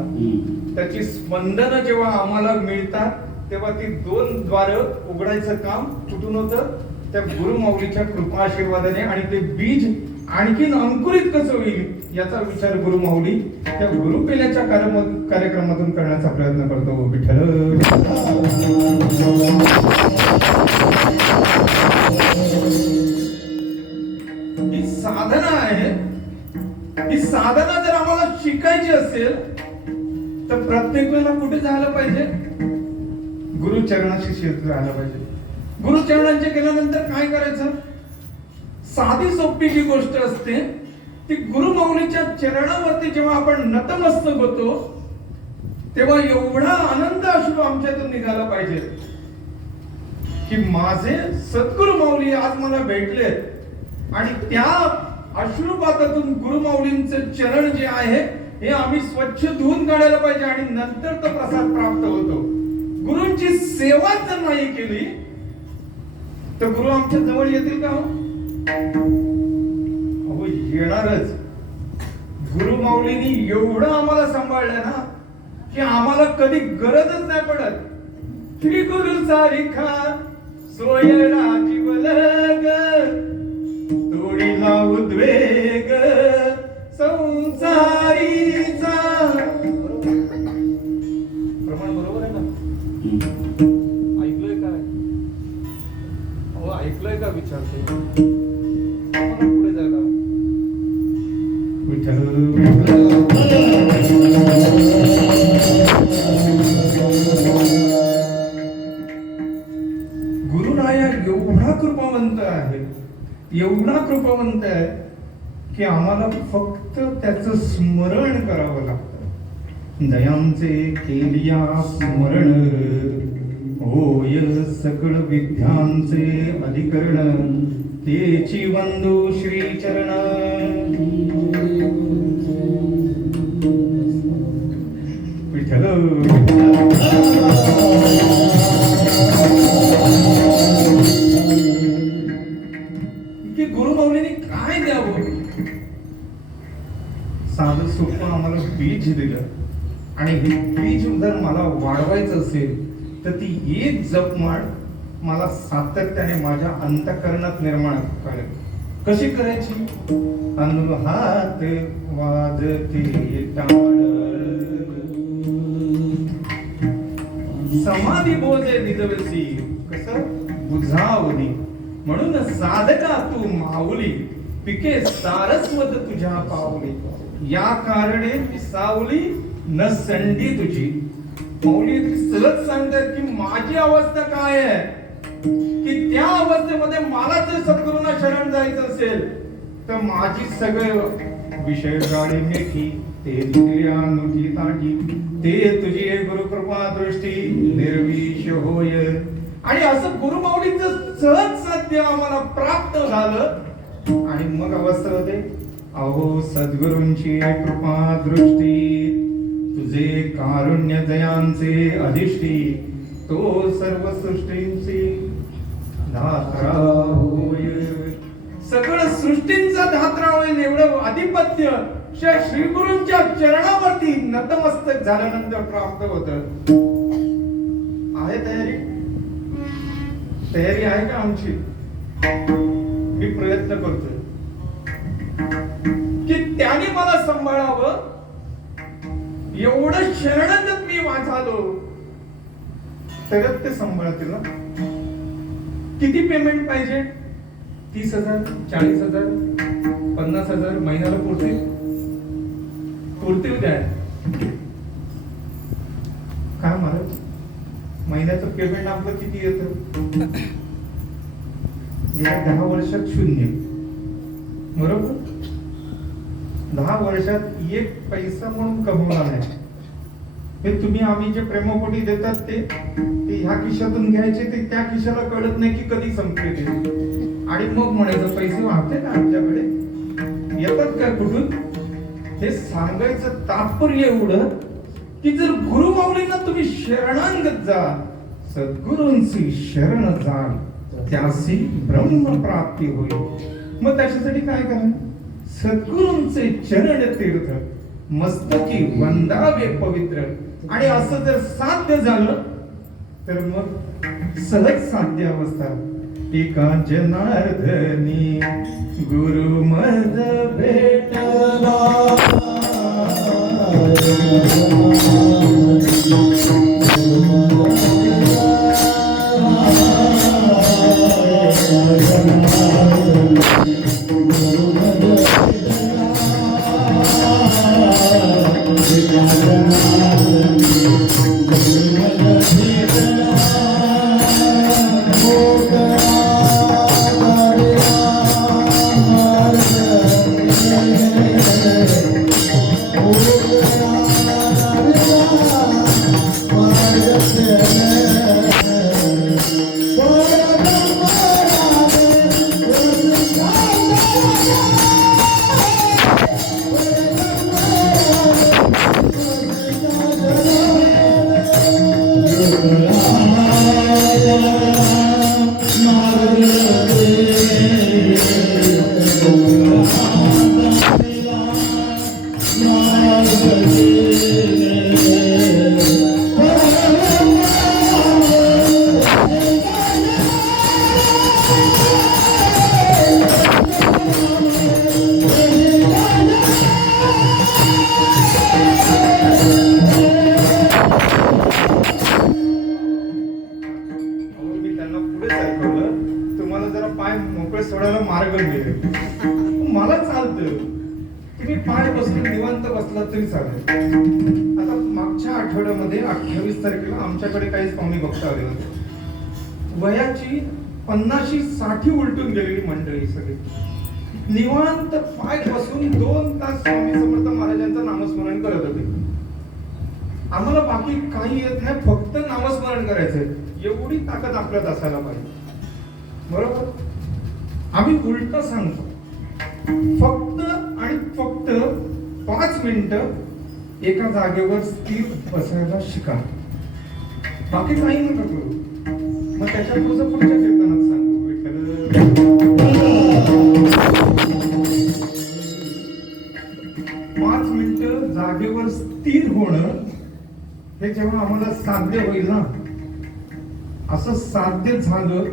त्याची स्पंदन जेव्हा आम्हाला मिळतात तेव्हा ती 2 द्वार उघडायचं काम कुठून होतं? त्या गुरु माऊलीच्या कृपा आशीर्वादाने. आणि ते बीज आणखीन अंकुरित कसं होईल याचा विचार गुरु माऊली त्या गुरु पेल्याच्या कार्यक्रमातून करण्याचा प्रयत्न करतो. विठ्ठल ही साधना आहे. ही साधना जर आम्हाला शिकायची असेल तर प्रत्येक वेळेला कुठे जायला पाहिजे? गुरुचरणाशी शेत राहायला पाहिजे. गुरुचरणांचे केल्यानंतर काय करायचं? साधी सोपी जी गोष्ट असते ती गुरुमाऊलीच्या चरणावरती जेव्हा आपण नतमस्तक होतो तेव्हा एवढा आनंद अश्रू आमच्यातून निघाला पाहिजे की माझे सद्गुरु माऊली आज मला भेटलेत आणि त्या अश्रुपातातून गुरुमाऊलींचं चरण जे आहे हे आम्ही स्वच्छ धुवून काढायला पाहिजे आणि नंतर तो प्रसाद प्राप्त होतो. गुरूंची सेवा जर नाही केली तर गुरु आमच्या जवळ येतील का? अहो येणारच. गुरुमाऊलींनी एवढं आम्हाला सांभाळलं ना की आम्हाला कधी गरजच नाही पडत. श्री गुरु सारिखा सोयरा जीवलग तोडीला उद्वेग संसारीचा. प्रमाण बरोबर आहे ना? ऐकलंय काय? अहो ऐकलंय का विचारतो. पुढे जायला विठ्ठल गुरुराया एवढा कृपावंत आहे, एवढा कृपावंत आहे की आम्हाला फक्त त्याचं स्मरण करावं लागतं. दयांचे केलिया स्मरण होय सकळ विद्यांचे अधिकरण तेची वंदू श्री चरण. विठ्ठल की गुरुमाऊलींनी काय द्यावं? साधं सोपं आम्हाला बीज दिलं आणि हे बीज जर मला वाढवायचं असेल तर ती एक जपमाळ मला सातत्याने माझ्या अंतःकरणात निर्माण करेल. कशी करायची? अनुहात वाजते टाळ समाधी बोजे निजवसी कसं बुझावली. म्हणून साधका तू माऊली पिके सारस्वत तुझ्या पावली. या कारणे सावली न संडी तुझी. माऊली सहज सांगतात की माझी अवस्था काय आहे की त्या अवस्थेमध्ये मला जर सद्गुरूंना शरण जायचं असेल तर माझी सगळे विषय गाडी मेठी ते नुती ताटी ते तुझी गुरुकृपा दृष्टी निर्विष होय. आणि असं गुरुमाऊलींचं सहज साध्य आम्हाला प्राप्त झालं आणि मग अवस्था होते अहो सद्गुरूंची कृपा दृष्टी तुझे कारुण्य दयांचे अधिष्ठी तो सर्व सृष्टींची धात्रा होय. सगळं सृष्टींचा धात्रा होईल एवढं आधिपत्य श्री गुरूंच्या चरणावरती नतमस्तक झाल्यानंतर प्राप्त होत. आहे तयारी? तयारी आहे का आमची? मी प्रयत्न करतोय की त्याने मला सांभाळावं. एवढं शरणागत मी वाझालो तरच ते सांभाळतील ना. किती पेमेंट पाहिजे? 30,000 40,000 50,000 महिन्याला पुरतील काय? काय महाराज महिन्याचं पेमेंट आपलं किती येतं? या 10 वर्षात 0. बरोबर? 10 वर्षात 1 पैसा म्हणून कमवला नाही. हे तुम्ही आम्ही जे प्रेमपोटी देतात ते ह्या खिशातून घ्यायचे ते त्या खिशाला कळत नाही की कधी संपले ते. आणि मग म्हणायचं पैसे वाहते ना आमच्याकडे येतात का कुठून? हे सांगायचं तात्पर्य एवढं की जर गुरुमाऊलींना तुम्ही शरणांगत जा सद्गुरूंची शरण जाल त्यासी ब्रह्म प्राप्ती होईल. मग त्याच्यासाठी काय करा? सद्गुरूंचे चरण तीर्थ मस्तकी वंदावे पवित्र. आणि असं जर साध्य झालं तर मग सहज साध्य अवस्था एका जनार्दनी गुरु मद भेटला. Thank you. अहो, मी त्यांना पुढे सरकवलं तुम्हाला जरा पाय मोकळे सोडायला मार्ग मिळेल. मला चालतं तुम्ही पाय बसून निवांत बसलात तरी चालेल. आता मागच्या आठवड्यामध्ये 28 तारखेला आमच्याकडे काही स्वामी भक्त आले होते. वयाची 50-60 उलटून गेलेली मंडळी सगळी निवांत पाय बसून 2 तास स्वामी समर्थ महाराजांचं नामस्मरण करत होते. आम्हाला बाकी काही येत नाही, फक्त नामस्मरण करायचंय एवढी ताकद आपल्यात असायला पाहिजे. बरोबर? आम्ही उलट सांगतो, फक्त आणि फक्त 5 मिनिटं एका जागेवर स्थिर बसायला शिका, बाकी काही नका करू. मग त्याच्या पुढचं पुढच्या कीर्तनात सांगू, विठ्ठल 5 मिनिटं जागेवर स्थिर होणं हे जेव्हा आम्हाला साध्य होईल ना, असं साध्य झालं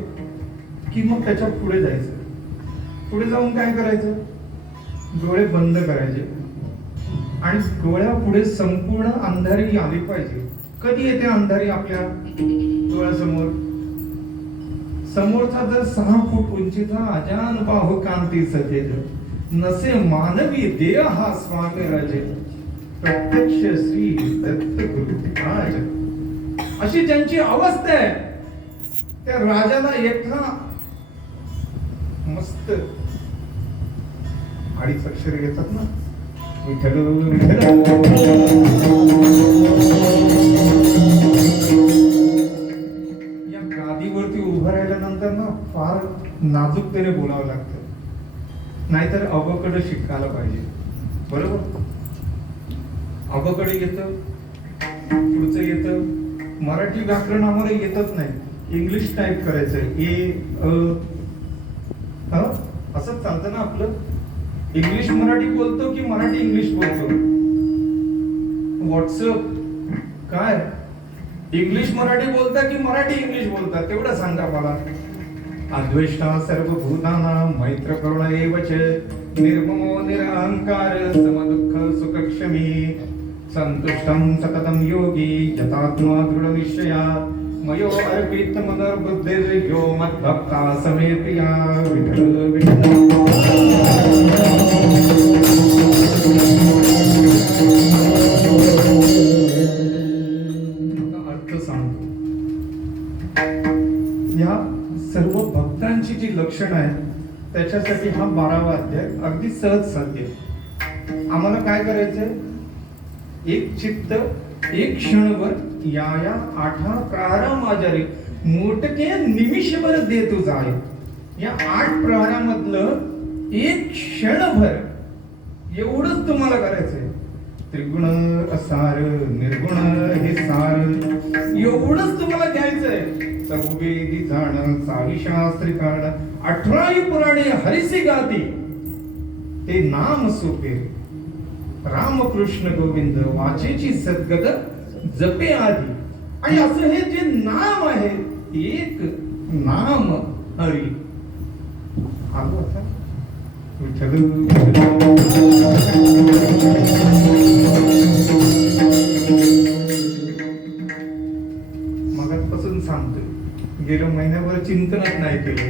की मग त्याच्या पुढे जायचं. पुढे जाऊन काय करायचं? डोळे बंद करायचे आणि डोळ्यापुढे संपूर्ण अंधारी आली पाहिजे. कधी येते अंधारी आपल्या डोळ्यासमोर? समोरचा जर 6 फूट उंचीचा अजान बाहू कांती सजेल, नसे मानवी देह हा स्वामी राजे, प्रत्यक्ष श्री दत्त गुरु राज. अशी ज्यांची अवस्था आहे त्या राजाला एकदा मस्त 2.5 अक्षर घेतात ना, विठ्ठल विठ्ठल. या गादीवरती उभं राहिल्यानंतर ना फार नाजूकतेने बोलावं लागतं, नाहीतर अवकडं शिकायला पाहिजे. बरोबर? अवकडं येतं, पुढचं येतं. मराठी व्याकरण आम्हाला येतच नाही, इंग्लिश टाईप करायचंय असंच चालतं ना आपलं. इंग्लिश मराठी बोलतो की मराठी इंग्लिश बोलतो? व्हॉट्सअप काय इंग्लिश मराठी बोलता की मराठी इंग्लिश बोलता तेवढं सांगा मला. अद्वेष्टा सर्वभूतानां मैत्र करुण एव च, निर्ममो निरहंकार समदुःख सुखक्षमी, संतुष्टं सततं योगी यतात्मा दृढनिश्चया, मयो अर्पित मनोर्बुद्धिर्यो मद्भक्ता समे प्रिया. विठ्ठल विठ्ठल. अर्थ सांगतो. या सर्व भक्तांची जी लक्षणं आहेत त्याच्यासाठी हा 12वा अध्याय अगदी सहज साध्य. आम्हाला काय करायचंय? एक चित्त एक क्षणभर या आठा प्रहारामाजारी मोठके निमिषभर दे तुझा आहे. या 8 प्रहारामधलं एक क्षणभर एवढंच तुम्हाला करायचंय. त्रिगुण असार निर्गुण हे सार एवढंच तुम्हाला घ्यायचंय. सर्ववेदी जाण सारी शास्त्री काढ, 18 पुराणे हरिसी गाती, ते नाम सोपे रामकृष्ण गोविंद वाचेची सद्गत जपे आधी. आणि असं हे जे नाम आहे, एक नाम हरी. आलो आता विठ्ठल. मगाचपासून सांगतोय, गेल्या महिन्याभर चिंतनच नाही केलं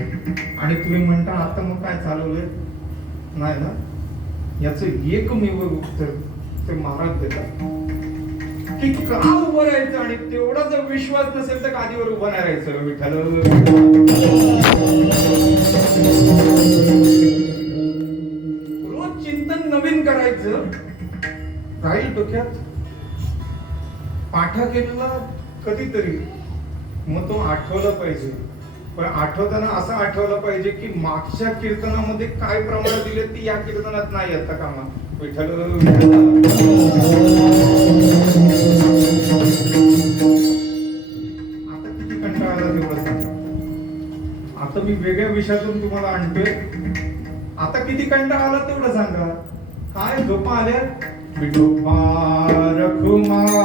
आणि तुम्ही म्हणता आता मग काय चालवलंय? नाही ना, याचं एकमेव उत्तर ते महाराज देतात की का उभं राहायचं, आणि तेवढा जर विश्वास नसेल तर गादीवर उभं नाही राहायचं. विठ्ठल. रोज चिंतन नवीन करायचं. राहील डोक्यात पाठा केलेला कधीतरी, मग तो आठवला पाहिजे. पण आठवताना असं आठवलं पाहिजे की मागच्या कीर्तनामध्ये काय प्रमाण दिले ती या कीर्तनात नाही येतं कामा. विठ्ठल. आता किती कंटाळा आला तेवढं सांगा. आता मी वेगळ्या विषयातून तुम्हाला आणतोय. आता किती कंटाळा आला तेवढं सांगा. काय झोपा आल्या विठोबा रखुमाई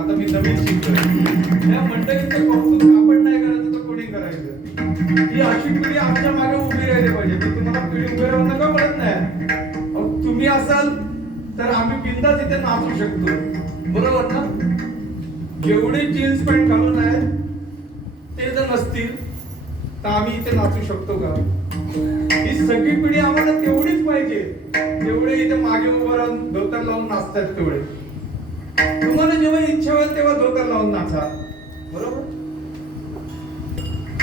आता मी नवीन शिकतोय या मंडळीचं कौतुक आपण नाही करायचं तर कोणी करायचं ही अशी पिढी आमच्या मागे उभी राहिली पाहिजे मी तुम्हाला पिढी उभी राहून नका म्हणत नाही तुम्ही असाल तर आम्ही बिंदास इथे नाचू शकतो बरोबर ना जेवढे जीन्स पॅन्ट घालून आहे ते जर नसतील तर आम्ही इथे नाचू शकतो का ही सगळी पिढी आम्हाला तेवढीच पाहिजे जेवढे इथे मागे उभं राहून धोतर लावून नाचतात तेवढे तुम्हाला जेव्हा इच्छा होईल तेव्हा धोतर लावून नाचा बरोबर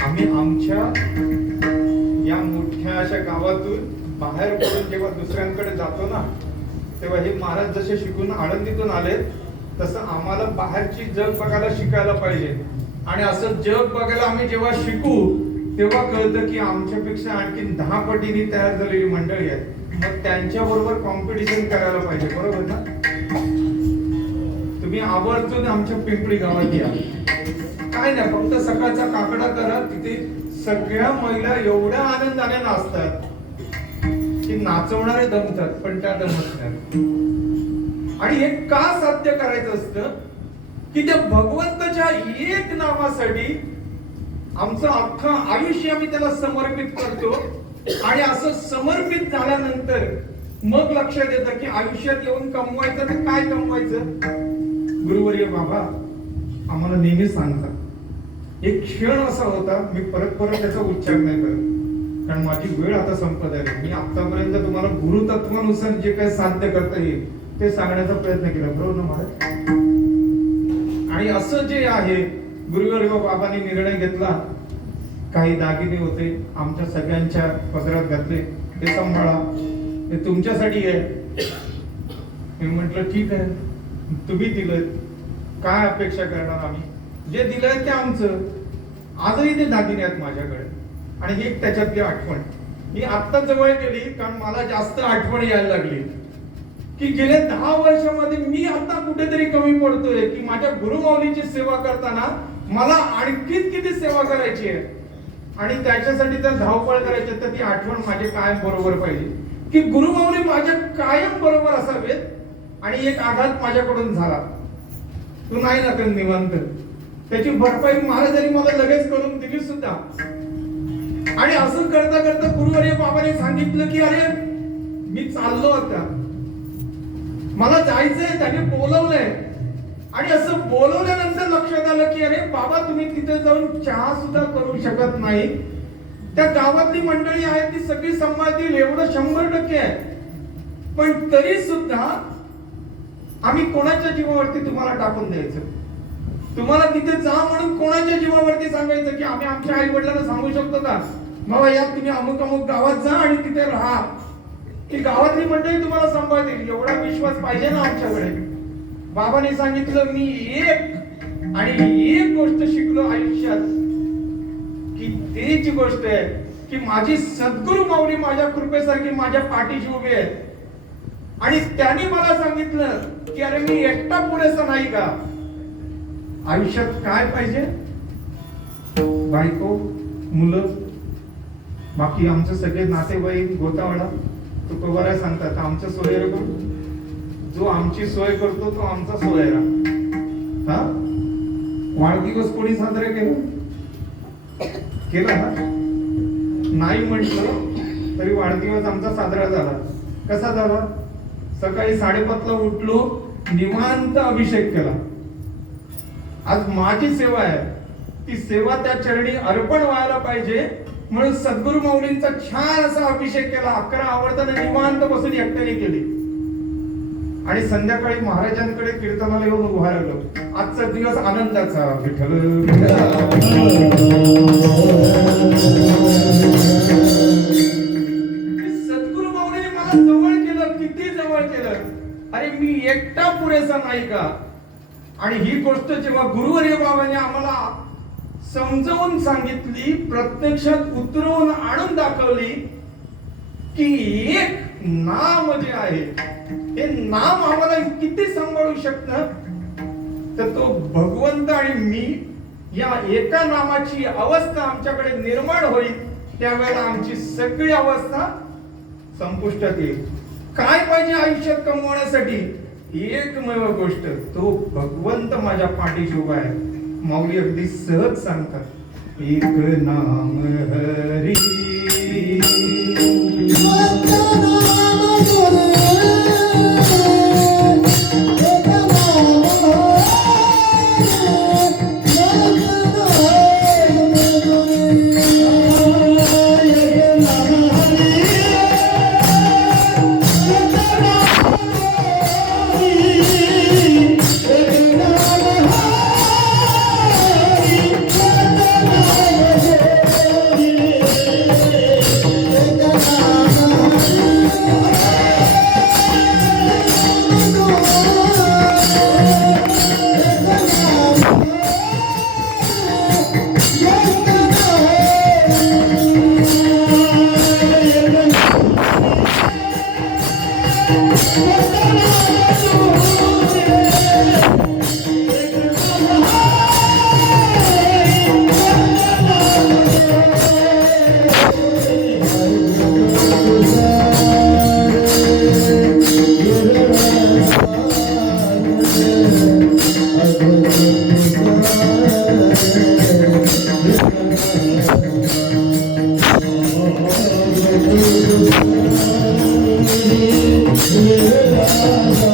आम्ही आमच्या या मोठ्या अशा गावातून बाहेर पडून जेव्हा दुसऱ्यांकडे जातो ना तेव्हा हे महाराज जसे शिकून आळंदीतून आले तसं आम्हाला बाहेरची जग बघायला शिकायला पाहिजे आणि असं जग बघायला आम्ही जेव्हा शिकू तेव्हा कळतं की आमच्यापेक्षा आणखी 10 पटीने तयार झालेली मंडळी आहेत मग त्यांच्या बरोबर कॉम्पिटिशन करायला पाहिजे बरोबर ना तुम्ही आवर्जून आमच्या पिंपळी गावात या काय नाही फक्त सकाळचा काकडा करा तिथे सगळ्या महिला एवढ्या आनंदाने नाचतात की नाचवणारे दमतात पण त्या दमत नाही आणि हे का साध्य करायचं असतं की त्या भगवंताच्या एक नावासाठी आमचं अख्खं आयुष्य आम्ही त्याला समर्पित करतो आणि असं समर्पित झाल्यानंतर मग लक्षात येतं की आयुष्यात येऊन कमवायचं तर काय कमवायचं गुरुवर्य बाबा आम्हाला नेहमी सांगतात एक क्षण असा होता मी परत त्याचा उच्चार नाही करत कारण माझी वेळ आता संपत आहे मी आतापर्यंत तुम्हाला गुरुतत्वानुसार जे काही साध्य करता येईल ते सांगण्याचा प्रयत्न केला बरोबर ना महाराज आणि असं जे आहे गुरुवर्य बाबांनी निर्णय घेतला काही दागिने होते आमच्या सगळ्यांच्या पदरात घातले ते सांभाळा ते तुमच्यासाठी आहे मी म्हटलं ठीक आहे तुम्ही दिलं काय अपेक्षा करणार आम्ही जे दिलंय ते आमचं आजही ते दागिने आहेत माझ्याकडे आणि एक त्याच्यातली आठवण ही आत्ता जवळ केली कारण मला जास्त आठवण यायला लागली की गेल्या 10 वर्षामध्ये मी आता कुठेतरी कमी पडतोय की माझ्या गुरुमाऊलीची सेवा करताना मला आणखी किती सेवा करायची आहे आणि त्याच्यासाठी जर धावपळ करायची तर ती आठवण माझे कायम बरोबर पाहिजे की गुरुमाऊली माझ्या कायम बरोबर असावेत आणि एक आघात माझ्याकडून झाला तू नाही ना तर निवांत त्याची भरपाई महाराजांनी मला लगेच करून दिली सुद्धा आणि असं करता करता गुरुवर्य बाबाने सांगितलं की अरे मी चाललो आता, मला जायचंय, त्याने बोलवलंय. आणि असं बोलवल्यानंतर लक्षात आलं की अरे बाबा तुम्ही तिथे जाऊन चहा सुद्धा करू शकत नाही. त्या गावातली मंडळी आहे ती सगळी सांभाळतील एवढं 100% आहे. पण तरी सुद्धा आम्ही कोणाच्या जीवावरती तुम्हाला टाकून द्यायचं? तुम्हाला तिथे जा म्हणून कोणाच्या जीवावरती सांगायचं की आम्ही आमच्या आई वडिलांना सांगू शकतो का बाबा या तुम्ही अमुक अमुक गावात जा आणि तिथे राहा, की गावातली मंडळी तुम्हाला सांभाळतील? एवढा विश्वास पाहिजे ना आमच्याकडे. बाबांनी सांगितलं मी एक गोष्ट शिकलो आयुष्यात, की तीच गोष्ट आहे की माझी सद्गुरु माऊली माझ्या कृपेसारखी माझ्या पाठीशी उभी आहे. आणि त्यांनी मला सांगितलं की अरे मी एकटा पुरेसा नाही का? आयुष्यात काय पाहिजे? बायको, मुलं, बाकी आमचे सगळे नातेवाईक, गोतावळा. तो कवरा सांगतात आमचं सोयरे करू, जो आमची सोय करतो तो आमचा सोयरा. हा वाढदिवस कोणी साजरा केला ना? नाही म्हटलं तरी वाढदिवस आमचा साजरा झाला. कसा झाला? सकाळी 5:30ला उठलो, निवांत अभिषेक केला. आज माझी सेवा आहे, ती सेवा त्या चरणी अर्पण व्हायला पाहिजे म्हणून सद्गुरु माऊलींचा छान असा अभिषेक केला. 11 आवर्ताने निवांत बसून एकट्याने केली. आणि संध्याकाळी महाराजांकडे कीर्तनाला येऊन उभा राहिलो. आजचा दिवस आनंदाचा. विठ्ठल सद्गुरु माऊलीने मला जवळ केलं, किती जवळ केलं. अरे मी एकटा पुरेसा नाही का? आणि ही गोष्ट जेव्हा गुरुवर्य बाबांनी आम्हाला समजावून सांगितली, प्रत्यक्षात उतरवून आणून दाखवली की एक नाम जे आहे हे नाम आम्हाला किती सांभाळू शकतं, तर तो भगवंत आणि मी या एका नामाची अवस्था आमच्याकडे निर्माण होईल, त्यावेळेला आमची सगळी अवस्था संपुष्टात येईल. काय पाहिजे आयुष्यात कमवण्यासाठी? एकमेव गोष्ट, तो भगवंत माझ्या पाठीशी उभा आहे. माऊली अगदी सहज सांगतात, एक नाम हरी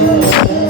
Yeah.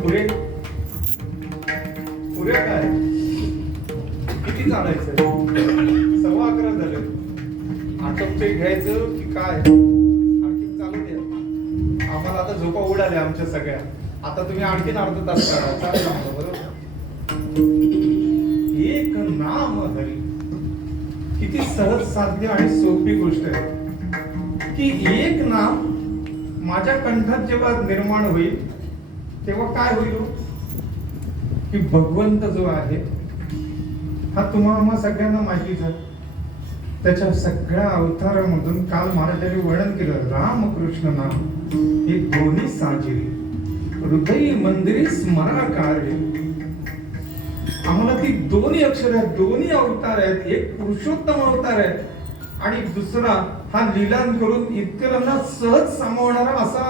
पुरे पुऱ्या काय किती चालायचं? 11:15 झाले. आटोपचे घ्यायचं की काय? आणखी चालू द्या. आम्हाला आता झोपा उडाल्या आमच्या सगळ्या. आता तुम्ही आणखीन अर्धा तास करा. चालेल आम्हाला, बरोबर? एक नाम हरी. किती सहज साध्य आणि सोपी गोष्ट आहे की एक नाम माझ्या कंठात जेव्हा निर्माण होईल तेव्हा काय होईल हो? की भगवंत जो आहे हा तुम्हाला सगळ्यांना माहितीच आहे. त्याच्या सगळ्या अवतारामधून काल महाराजांनी वर्णन केलं. रामकृष्ण नाम हे दोन्ही साजिरी हृदय मंदिरी स्मराकार्य. आम्हाला ती दोन्ही अक्षर आहेत, दोन्ही अवतार आहेत. एक पुरुषोत्तम अवतार आहे आणि दुसरा हा लीलान करून इतरांना सहज सामावणारा असा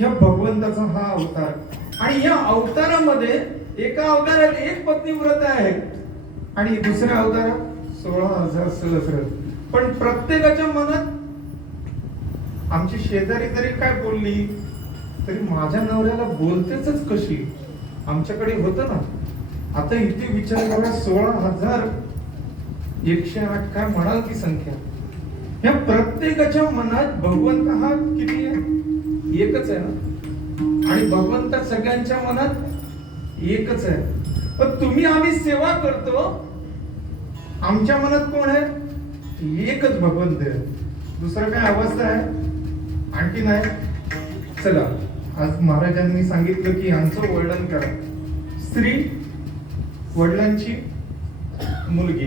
या भगवंताचा हा अवतार. आणि या अवतारामध्ये एका अवतारात एक पत्नीव्रत आहे आणि दुसऱ्या अवतारात 16,000 सहस्र. पण प्रत्येकाच्या मनात आमची शेजारी जरी काय बोलली तरी माझ्या नवऱ्याला बोलतेच कशी. आमच्याकडे होतं ना. आता इथे विचार करा 16,108 काय म्हणाल ती संख्या. या प्रत्येकाच्या मनात भगवंत हा किती आहे? एकच आहे ना. आणि भगवंत सगळ्यांच्या मनात एकच आहे. पण तुम्ही आम्ही सेवा करतो, आमच्या मनात कोण आहे? एकच भगवंत आहे. दुसरं काय अवस्था आहे? आणखी नाही. चला आज महाराजांनी सांगितलं की यांचं वर्णन करा. स्त्री वडिलांची मुलगी,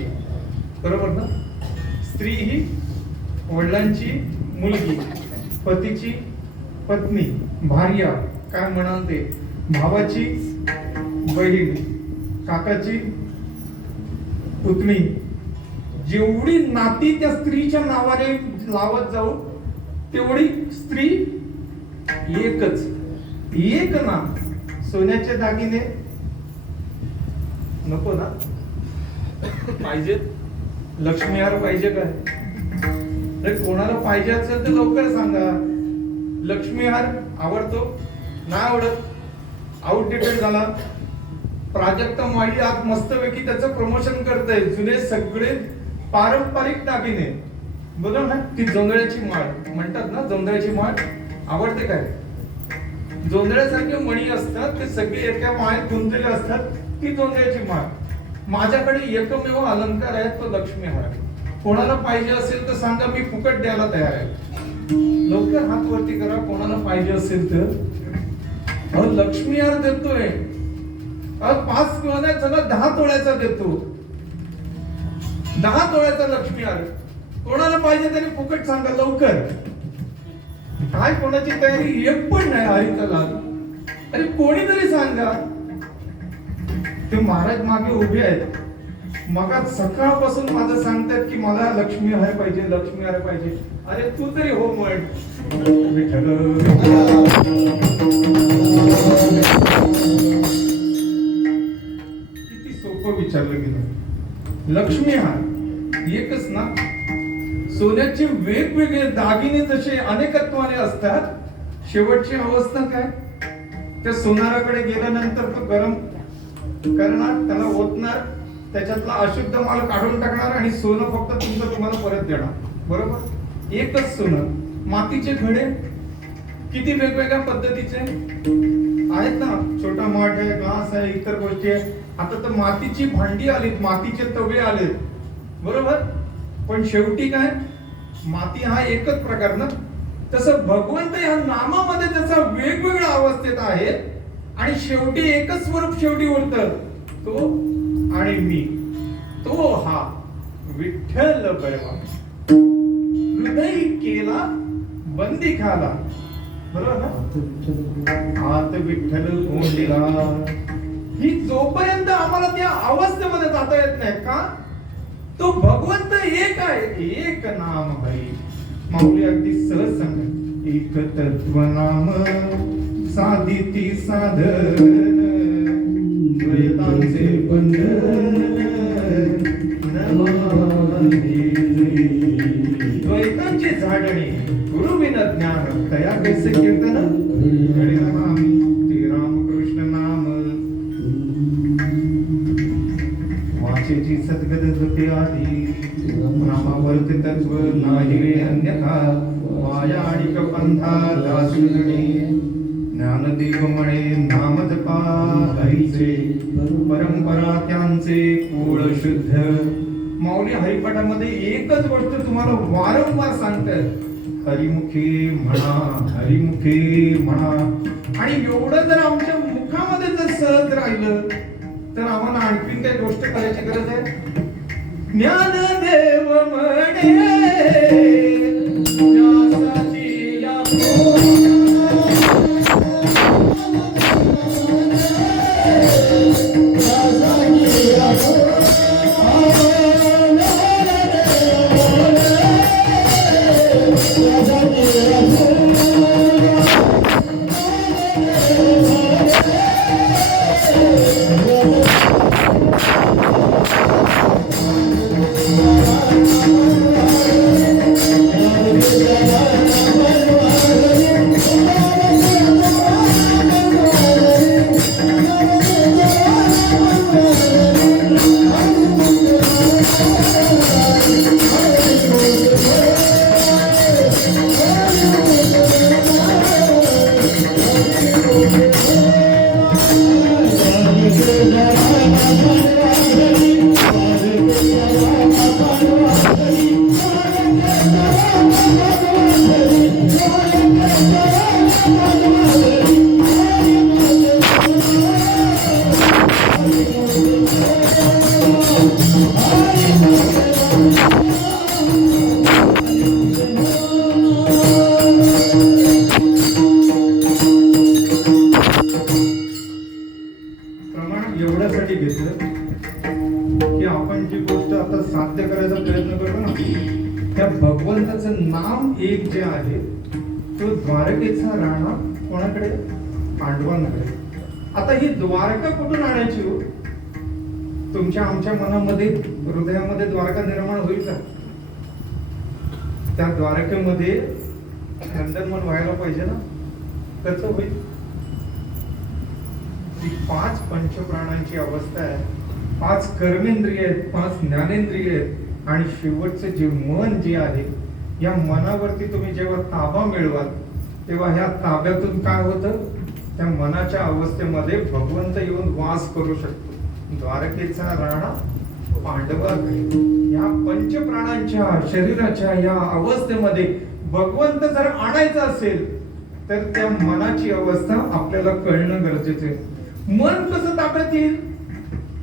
बरोबर ना? स्त्री ही वडिलांची मुलगी, पतीची पत्नी, भार्या, काय म्हणाल ते, भावाची बहीण, काकाची पुतणी. जेवढी नाती त्या स्त्रीच्या नावाने लावत जाऊ तेवढी स्त्री एकच. एक ना. सोन्याचे दागिने नको ना? पाहिजेत. लक्ष्मी हार पाहिजे काय? अरे कोणाला पाहिजे असेल तर लवकर सांगा. लक्ष्मी हार आवडतो? नाही आवडत? आउटडेटेड झाला. प्राजक्ता माळी आज मस्तपैकी त्याचं प्रमोशन करताय. जुने सगळे पारंपरिक दागिने, बघा ना. ती जोंधळ्याची माळ म्हणतात ना, जोंधळ्याची माळ आवडते काय? जोंधळ्यासारखे मणी असतात ते सगळे एका माळेत गुंतलेले असतात. ती जोंधळ्याची माळ. माझ्याकडे एकमेव अलंकार आहे तो लक्ष्मी हार. कोणाला पाहिजे असेल तर सांगा, मी फुकट द्यायला तयार आहे. लवकर हात वरती करा कोणाला पाहिजे असेल तर. लक्ष्मी हार देतोय. 5 किलो नाही, चला 10 तोळ्याचा देतो. 10 तोळ्याचा लक्ष्मी हार. कोणाला पाहिजे तरी फुकट सांगा लवकर. काय कोणाची तयारी एक पण नाही हरिताला. अरे कोणीतरी सांगा. ते महाराज मागे उभे आहेत. मग सकाळपासून माझं सांगतात की मला लक्ष्मी हार पाहिजे, लक्ष्मी हार पाहिजे. अरे तू तरी हो म्हण. किती सोपं विचारलं गेलं. लक्ष्मी हार एकच ना. सोन्याचे वेगवेगळे दागिने जसे अनेकत्वाने असतात, शेवटची अवस्था काय? त्या सोनाराकडे गेल्यानंतर तो गरम करणार, त्याला ओतणार, त्याच्यातला अशुद्ध माल काढून टाकणार आणि सोनं फक्त तुमचं तुम्हाला परत देणार. बरोबर? एकच सोनं. मातीचे घडे किती वेगवेगळ्या पद्धतीचे आहेत ना. छोटा माठ आहे, ग्लास आहे, इतर गोष्टी आहे. आता तर मातीची भांडी आलीत, मातीचे तवे आलेत, बरोबर? पण शेवटी काय? माती हा एकच प्रकार ना. तसं भगवंत या नामामध्ये त्याचा वेगवेगळ्या अवस्थेत आहे आणि शेवटी एकच स्वरूप शेवटी उरतं. तो आणि मी. तो हा विठ्ठल बळवा. हृदय केला बंदी खाला. बरोबर ना? आत विठ्ठल कोंडीला. ही जोपर्यंत आम्हाला त्या अवस्थेमध्ये जाता येत नाही का, तो भगवंत एक आहे. एक नाम हरी. माऊली अगदी सहज सांग. एक तत्व नाम साधिती साधन, द्वैतांचे बंधन नमामि. द्वैतांची झाडणी तया कैसे कीर्तन हरे नामी ते रामकृष्ण नाम वाचेची सद्गत जपे आधी नामावरती तत्व नाही रे अन्यथा वाया आणि पंथा दासुगणी ज्ञानदेव म्हणे नाम जपा हरीचे परंपरा त्यांचे कुळ शुद्ध. माऊली हरिपाठामध्ये एकच गोष्ट तुम्हाला वारंवार सांगतात, हरिमुखे म्हणा हरिमुखे म्हणा. आणि एवढं जर आमच्या मुखामध्ये जर सहज राहिलं तर आम्हाला आणखीन काही गोष्ट करायची गरज आहे. ज्ञानदेव म्हणे व्यासाची या प्रमाण एवढ्यासाठी घेतलं की आपण जी गोष्ट आता साध्य करायचा प्रयत्न करतो ना, त्या भगवंताचं नाम एक जे आहे तो द्वारकेचा राणा कोणाकडे, पांडवांकडे. आता ही द्वारका कुठून आणायची हो? तुमच्या आमच्या मनामध्ये हृदयामध्ये द्वारका निर्माण होईल का? त्या द्वारकेमध्ये नंदनवन व्हायला पाहिजे ना, कसं होईल? ही 5 पंचप्राणांची अवस्था आहे, 5 कर्मेंद्रिय आहेत, 5 ज्ञानेंद्रिय आहेत आणि शेवटचं जे मन जे आहे, या मनावरती तुम्ही जेव्हा ताबा मिळवाल तेव्हा ह्या ताब्यातून काय होतं, त्या मनाच्या अवस्थेमध्ये भगवंत येऊन वास करू शकतो. द्वारकेचा राणा पांडवाकडे. या पंचप्राणांच्या शरीराच्या या अवस्थेमध्ये भगवंत जर आणायचा असेल तर त्या मनाची अवस्था आपल्याला कळणं गरजेचं आहे. मन कसं ताब्यात येईल?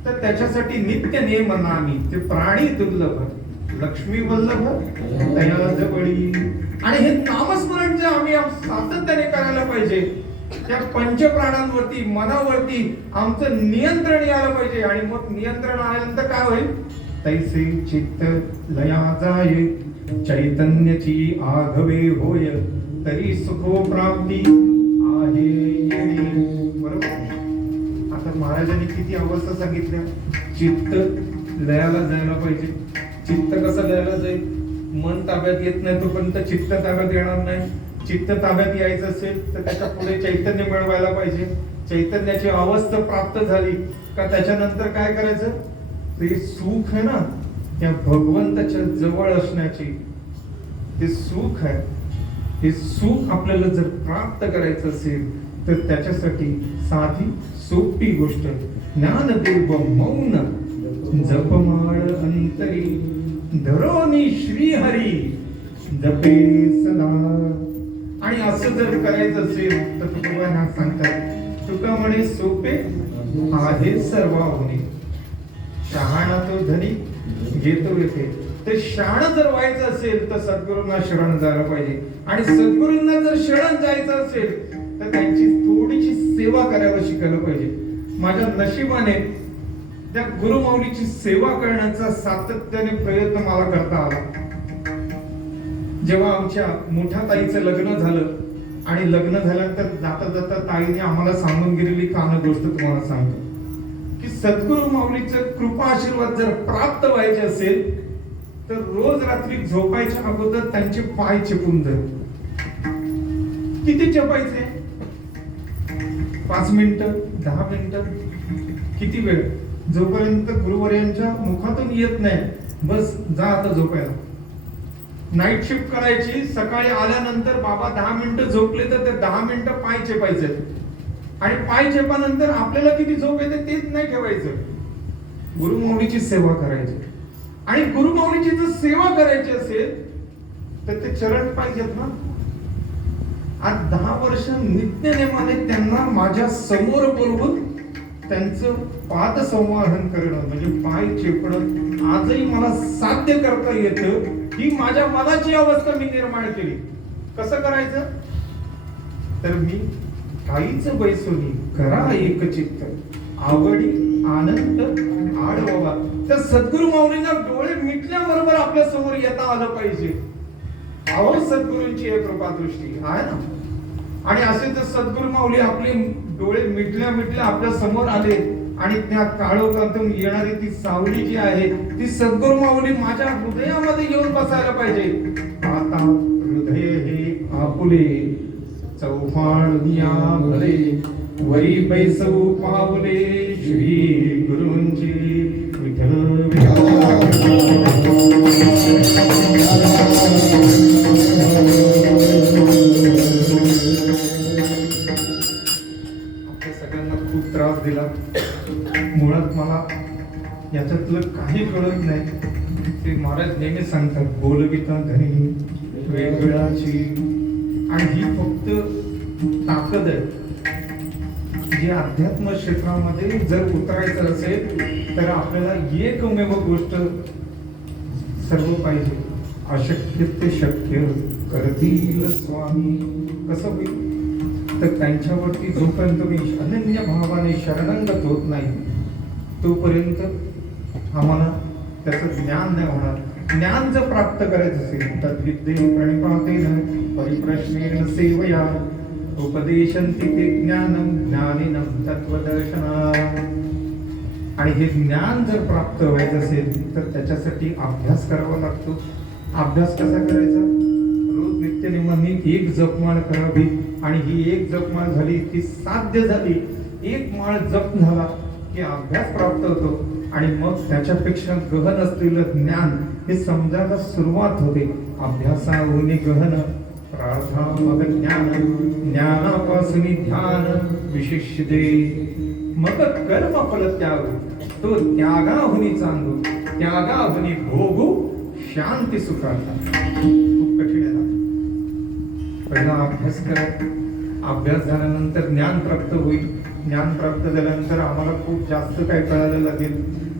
तर त्याच्यासाठी नित्य नियम नामी ते प्राणी दुर्लभ लक्ष्मी वल्लभ तया जवळी. आणि हे नामस्मरण जे आम्ही सातत्याने करायला पाहिजे, त्या पंचप्राणांवरती मनावरती आमचं नियंत्रण यायला पाहिजे. आणि मग नियंत्रण आल्यानंतर काय होईल? तैसे चित्त लया जाये चैतन्याची आघवे होय तरी सुखो प्राप्ती आहे येणे. बरोबर. आता महाराजांनी किती अवस्था सांगितल्या? चित्त लयाला जायला पाहिजे. चित्त कसं लयाला जाईल? मन ताब्यात येत नाही तोपर्यंत चित्त ताब्यात येणार नाही. चित्त ताब्यात यायचं असेल तर त्याच्या पुढे चैतन्य मिळवायला पाहिजे. चैतन्याची अवस्था प्राप्त झाली का त्याच्यानंतर काय करायचं? ते सुख आहे ना, त्या भगवंताच्या जवळ असण्याची ते सुख आहे. हे सुख आपल्याला जर प्राप्त करायचं असेल तर त्याच्यासाठी साधी सोपी गोष्ट, ज्ञानदेव मौन जपमाळ अंतरी धरोनी श्रीहरी जपे सदा. आणि असं जर करायचं असेल तर तुकोबांना सांगतात, तुका म्हणे सोपे आहे सर्वाहुनी शहाणा तो धनी घेतो येथे. ते शहाणा जर व्हायचं असेल तर सद्गुरूंना शरण जायला पाहिजे. आणि सद्गुरूंना जर शरण जायचं असेल तर त्यांची थोडीशी सेवा करायला शिकायला पाहिजे. माझ्या नशिबाने त्या गुरुमाऊलीची सेवा करण्याचा सातत्याने प्रयत्न मला करता आला. जेव्हा आमच्या मोठ्या ताईचं लग्न झालं आणि लग्न झाल्यानंतर जाता जाता ताईने आम्हाला सांगून गेलेली कान गोष्ट तुम्हाला सांगतो की सद्गुरु माऊलीचं कृपा आशीर्वाद जर प्राप्त व्हायचे असेल तर रोज रात्री झोपायच्या अगोदर त्यांचे पाय चेपून जाईल. किती जपायचे? 5 मिनिटं, 10 मिनिटं, किती वेळ? जोपर्यंत गुरुवर्यांच्या मुखातून येत नाही बस जा आता झोपायला. नाईट शिफ्ट करायची, सकाळी आल्यानंतर बाबा 10 मिनिटं झोपले तर ते 10 मिनिटं पाय चेपायचे आणि पाय चेपानंतर आपल्याला किती झोप येते तेच नाही ठेवायचं. गुरुमाऊलीची सेवा करायची आणि गुरुमाऊलीची जर सेवा करायची असेल तर ते चरण पाहिजेत ना. आज 10 वर्ष नित्यनेमाने त्यांना माझ्या समोर बोलवून त्यांचं पाद संवाहन करणं म्हणजे पाय चेपणं आजही मला साध्य करता येतं. ही माझ्या मनाची अवस्था मी निर्माण केली. कसं करायचं? तर मी काहीच बैसोनी करा एक चित्त आवडी आनंद आड बाबा. तर सद्गुरु माऊलींना डोळे मिटल्याबरोबर आपल्या समोर येता आलं पाहिजे. अहो सद्गुरूंची एक कृपा दृष्टी आहे ना. आणि असे जर सद्गुरु माऊली आपले डोळे मिटल्या मिटल्या आपल्या समोर आले आणि त्या काळोखातून येणारी ती सावली जी आहे ती सद्गुरु माऊली माझ्या हृदयामध्ये येऊन बसायला पाहिजे. आता हृदय हे आपुले चौफाळुनिया भले वरी बैसऊ पावले श्री गुरूंची विठ्ठल खूप त्रास दिला. मुळात मला याच्यातलं काही कळत नाही. ते महाराज नेहमी सांगतात बोलविता घरी वेळवेळाची. आणि ही फक्त ताकद आहे. जी अध्यात्म क्षेत्रामध्ये जर उतरायचं असेल तर आपल्याला एकमेव गोष्ट सर्व पाहिजे. अशक्य ते शक्य करतील स्वामी. कसं होईल? तर त्यांच्यावरती जोपर्यंत मी अनन्य भावाने शरणागत होत नाही तोपर्यंत आम्हाला त्याचं ज्ञान नाही होणार. ज्ञान जर प्राप्त करायचं असेल तर विद्ये प्रणिपातेन परिप्रश्नेन सेवया उपदेशन्ति ते ज्ञानम ज्ञानिनम तत्वदर्शना. आणि हे ज्ञान जर प्राप्त व्हायचं असेल तर त्याच्यासाठी अभ्यास करावा लागतो. अभ्यास कसा करायचा? रोज नित्यनेमाने एक जपमाळ करावी आणि ही एक जपमाळ झाली ती साध्य झाली. एक माळ जप झाला की अभ्यास प्राप्त होतो आणि मग त्याच्यापेक्षा गहन असलेलं ज्ञान हे समजायला सुरुवात होते. अभ्यासाहून गहन प्रार्था मग ज्ञान ज्ञानापासून ध्यान विशिष्यते मग कर्म फल त्याग तो त्यागाहुनी चांगू त्यागाहुनी भोगू शांती सुखाचा. खूप कठीण आहे. पहिला अभ्यास करा. अभ्यास झाल्यानंतर ज्ञान प्राप्त होईल. ज्ञान प्राप्त झाल्यानंतर आम्हाला खूप जास्त काय कळायला लागेल.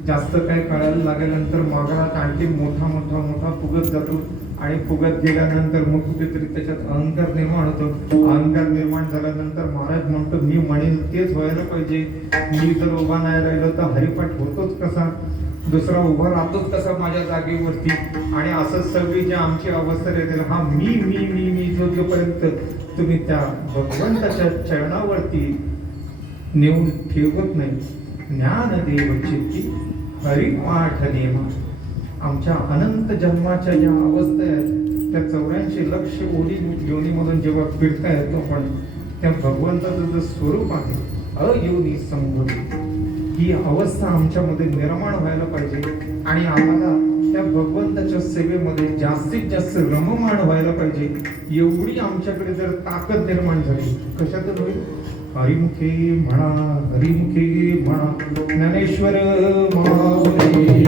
जास्त काय कळायला लागल्यानंतर मागात आणखी मोठा मोठा मोठा फुगत जातो आणि फुगत गेल्यानंतर मग कुठेतरी त्याच्यात अहंकार निर्माण होतो. अहंकार निर्माण झाल्यानंतर महाराज म्हणतो मी म्हणेल तेच व्हायला पाहिजे. मी जर उभा नाही राहिलो तर हरिपाठ होतोच कसा? दुसरा उभा राहतोच कसा माझ्या जागेवरती? आणि असं सगळी जी आमची अवस्था येते हा मी मी मी मी जोपर्यंत तुम्ही त्या भगवंताच्या चरणावरती नेऊन ठेवत नाही. ज्ञानदेव चित्ती हरिपाठ नेमा. आमच्या अनंत जन्माच्या ज्या अवस्था आहेत त्या 84 लक्ष ओढी योनीमधून जेव्हा फिरता येतो पण त्या भगवंताचं जे स्वरूप आहे अयोनी संबोधी ही अवस्था आमच्यामध्ये निर्माण व्हायला पाहिजे. आणि आम्हाला त्या भगवंताच्या सेवेमध्ये जास्तीत जास्त रममाण व्हायला पाहिजे. एवढी आमच्याकडे जर ताकद निर्माण झाली कशातून होईल? हरिमुखे म्हणा हरिमुखे म्हणा ज्ञानेश्वर माऊली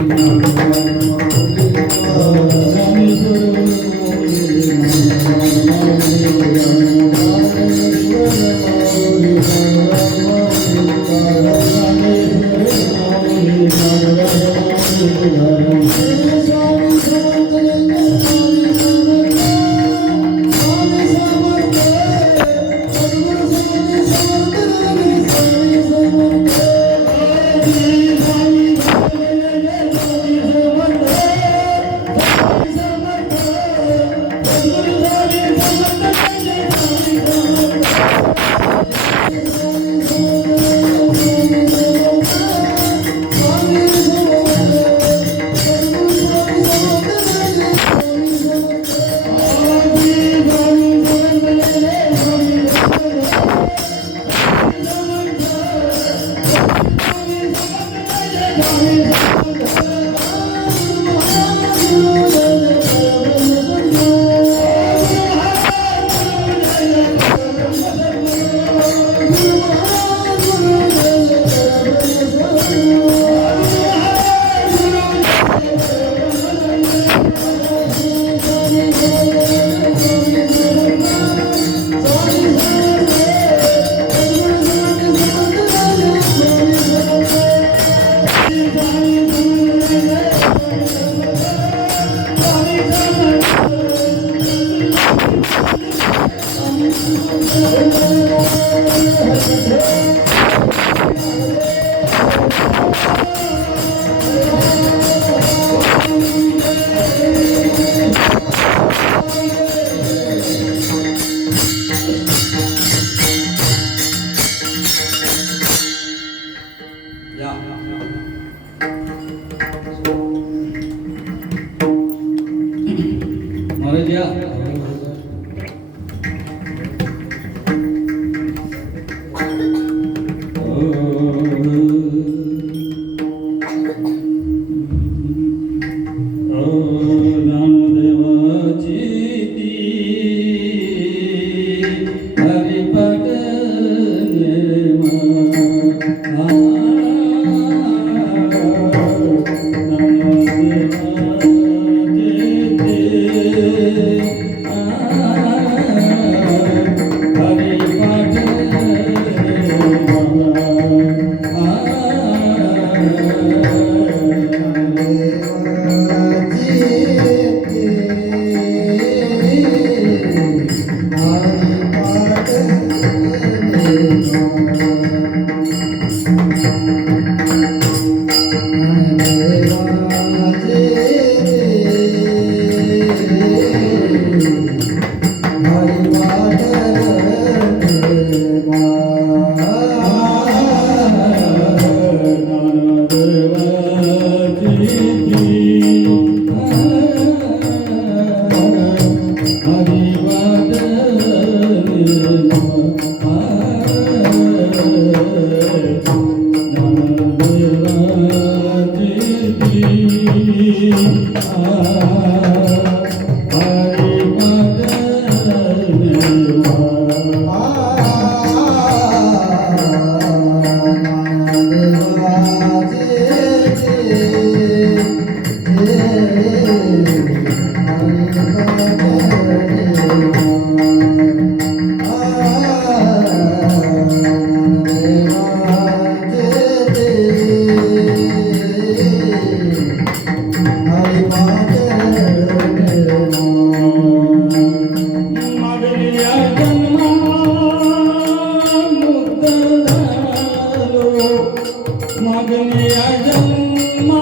मागल्या जन्मा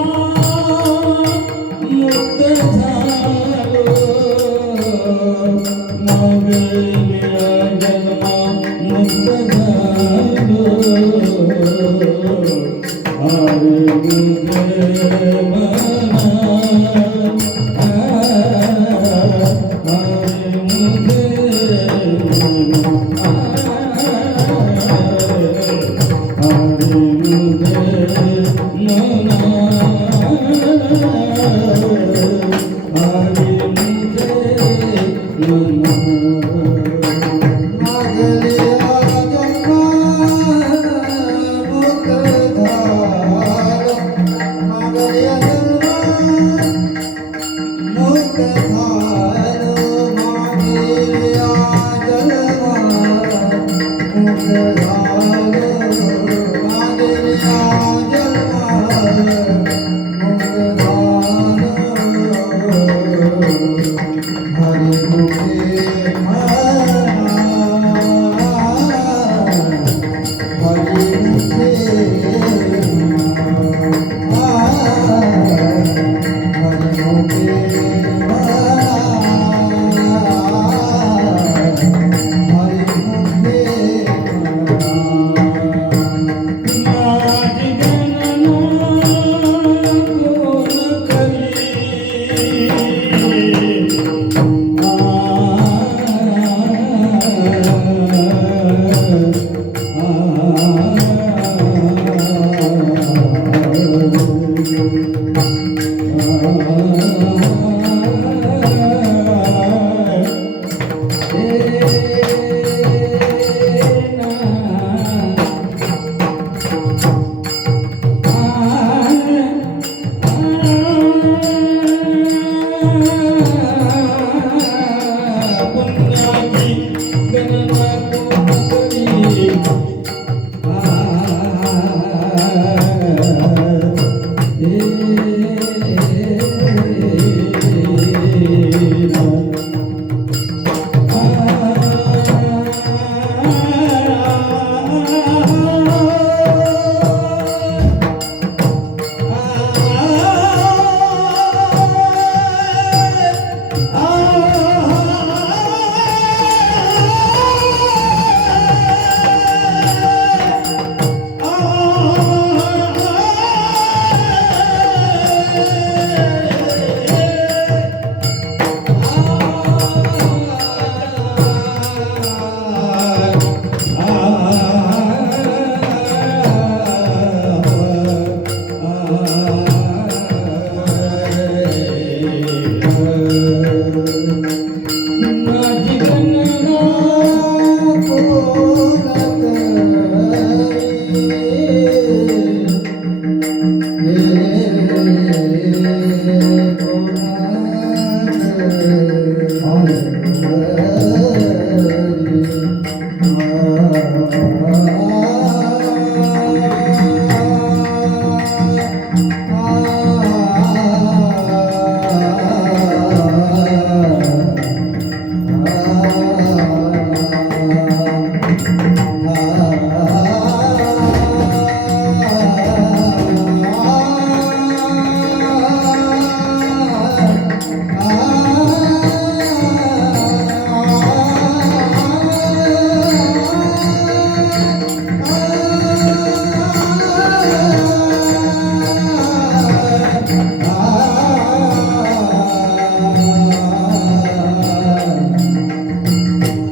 मुक्त झालो, मागल्या जन्मा मुक्त झालो, मागल्या जन्मा मुक्त झालो. हरे मुझे मना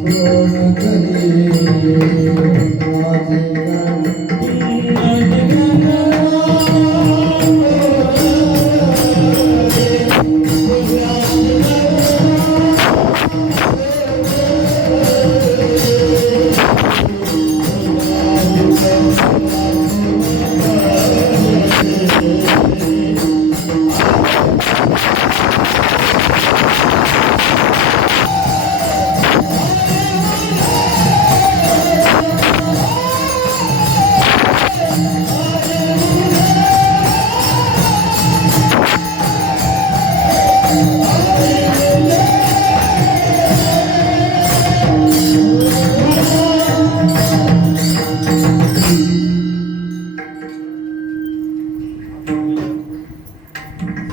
कोण करी माझे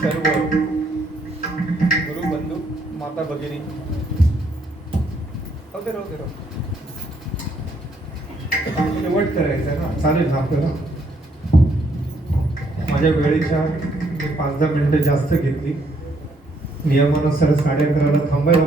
सर्व गुरु बंधू माता भगिनी राहू दे शेवट करायचं ना, चालेल ना आपल्याला. माझ्या वेळेच्या 5-10 मिनिटं जास्त घेतली. नियमानुसार 11:30 थांबायला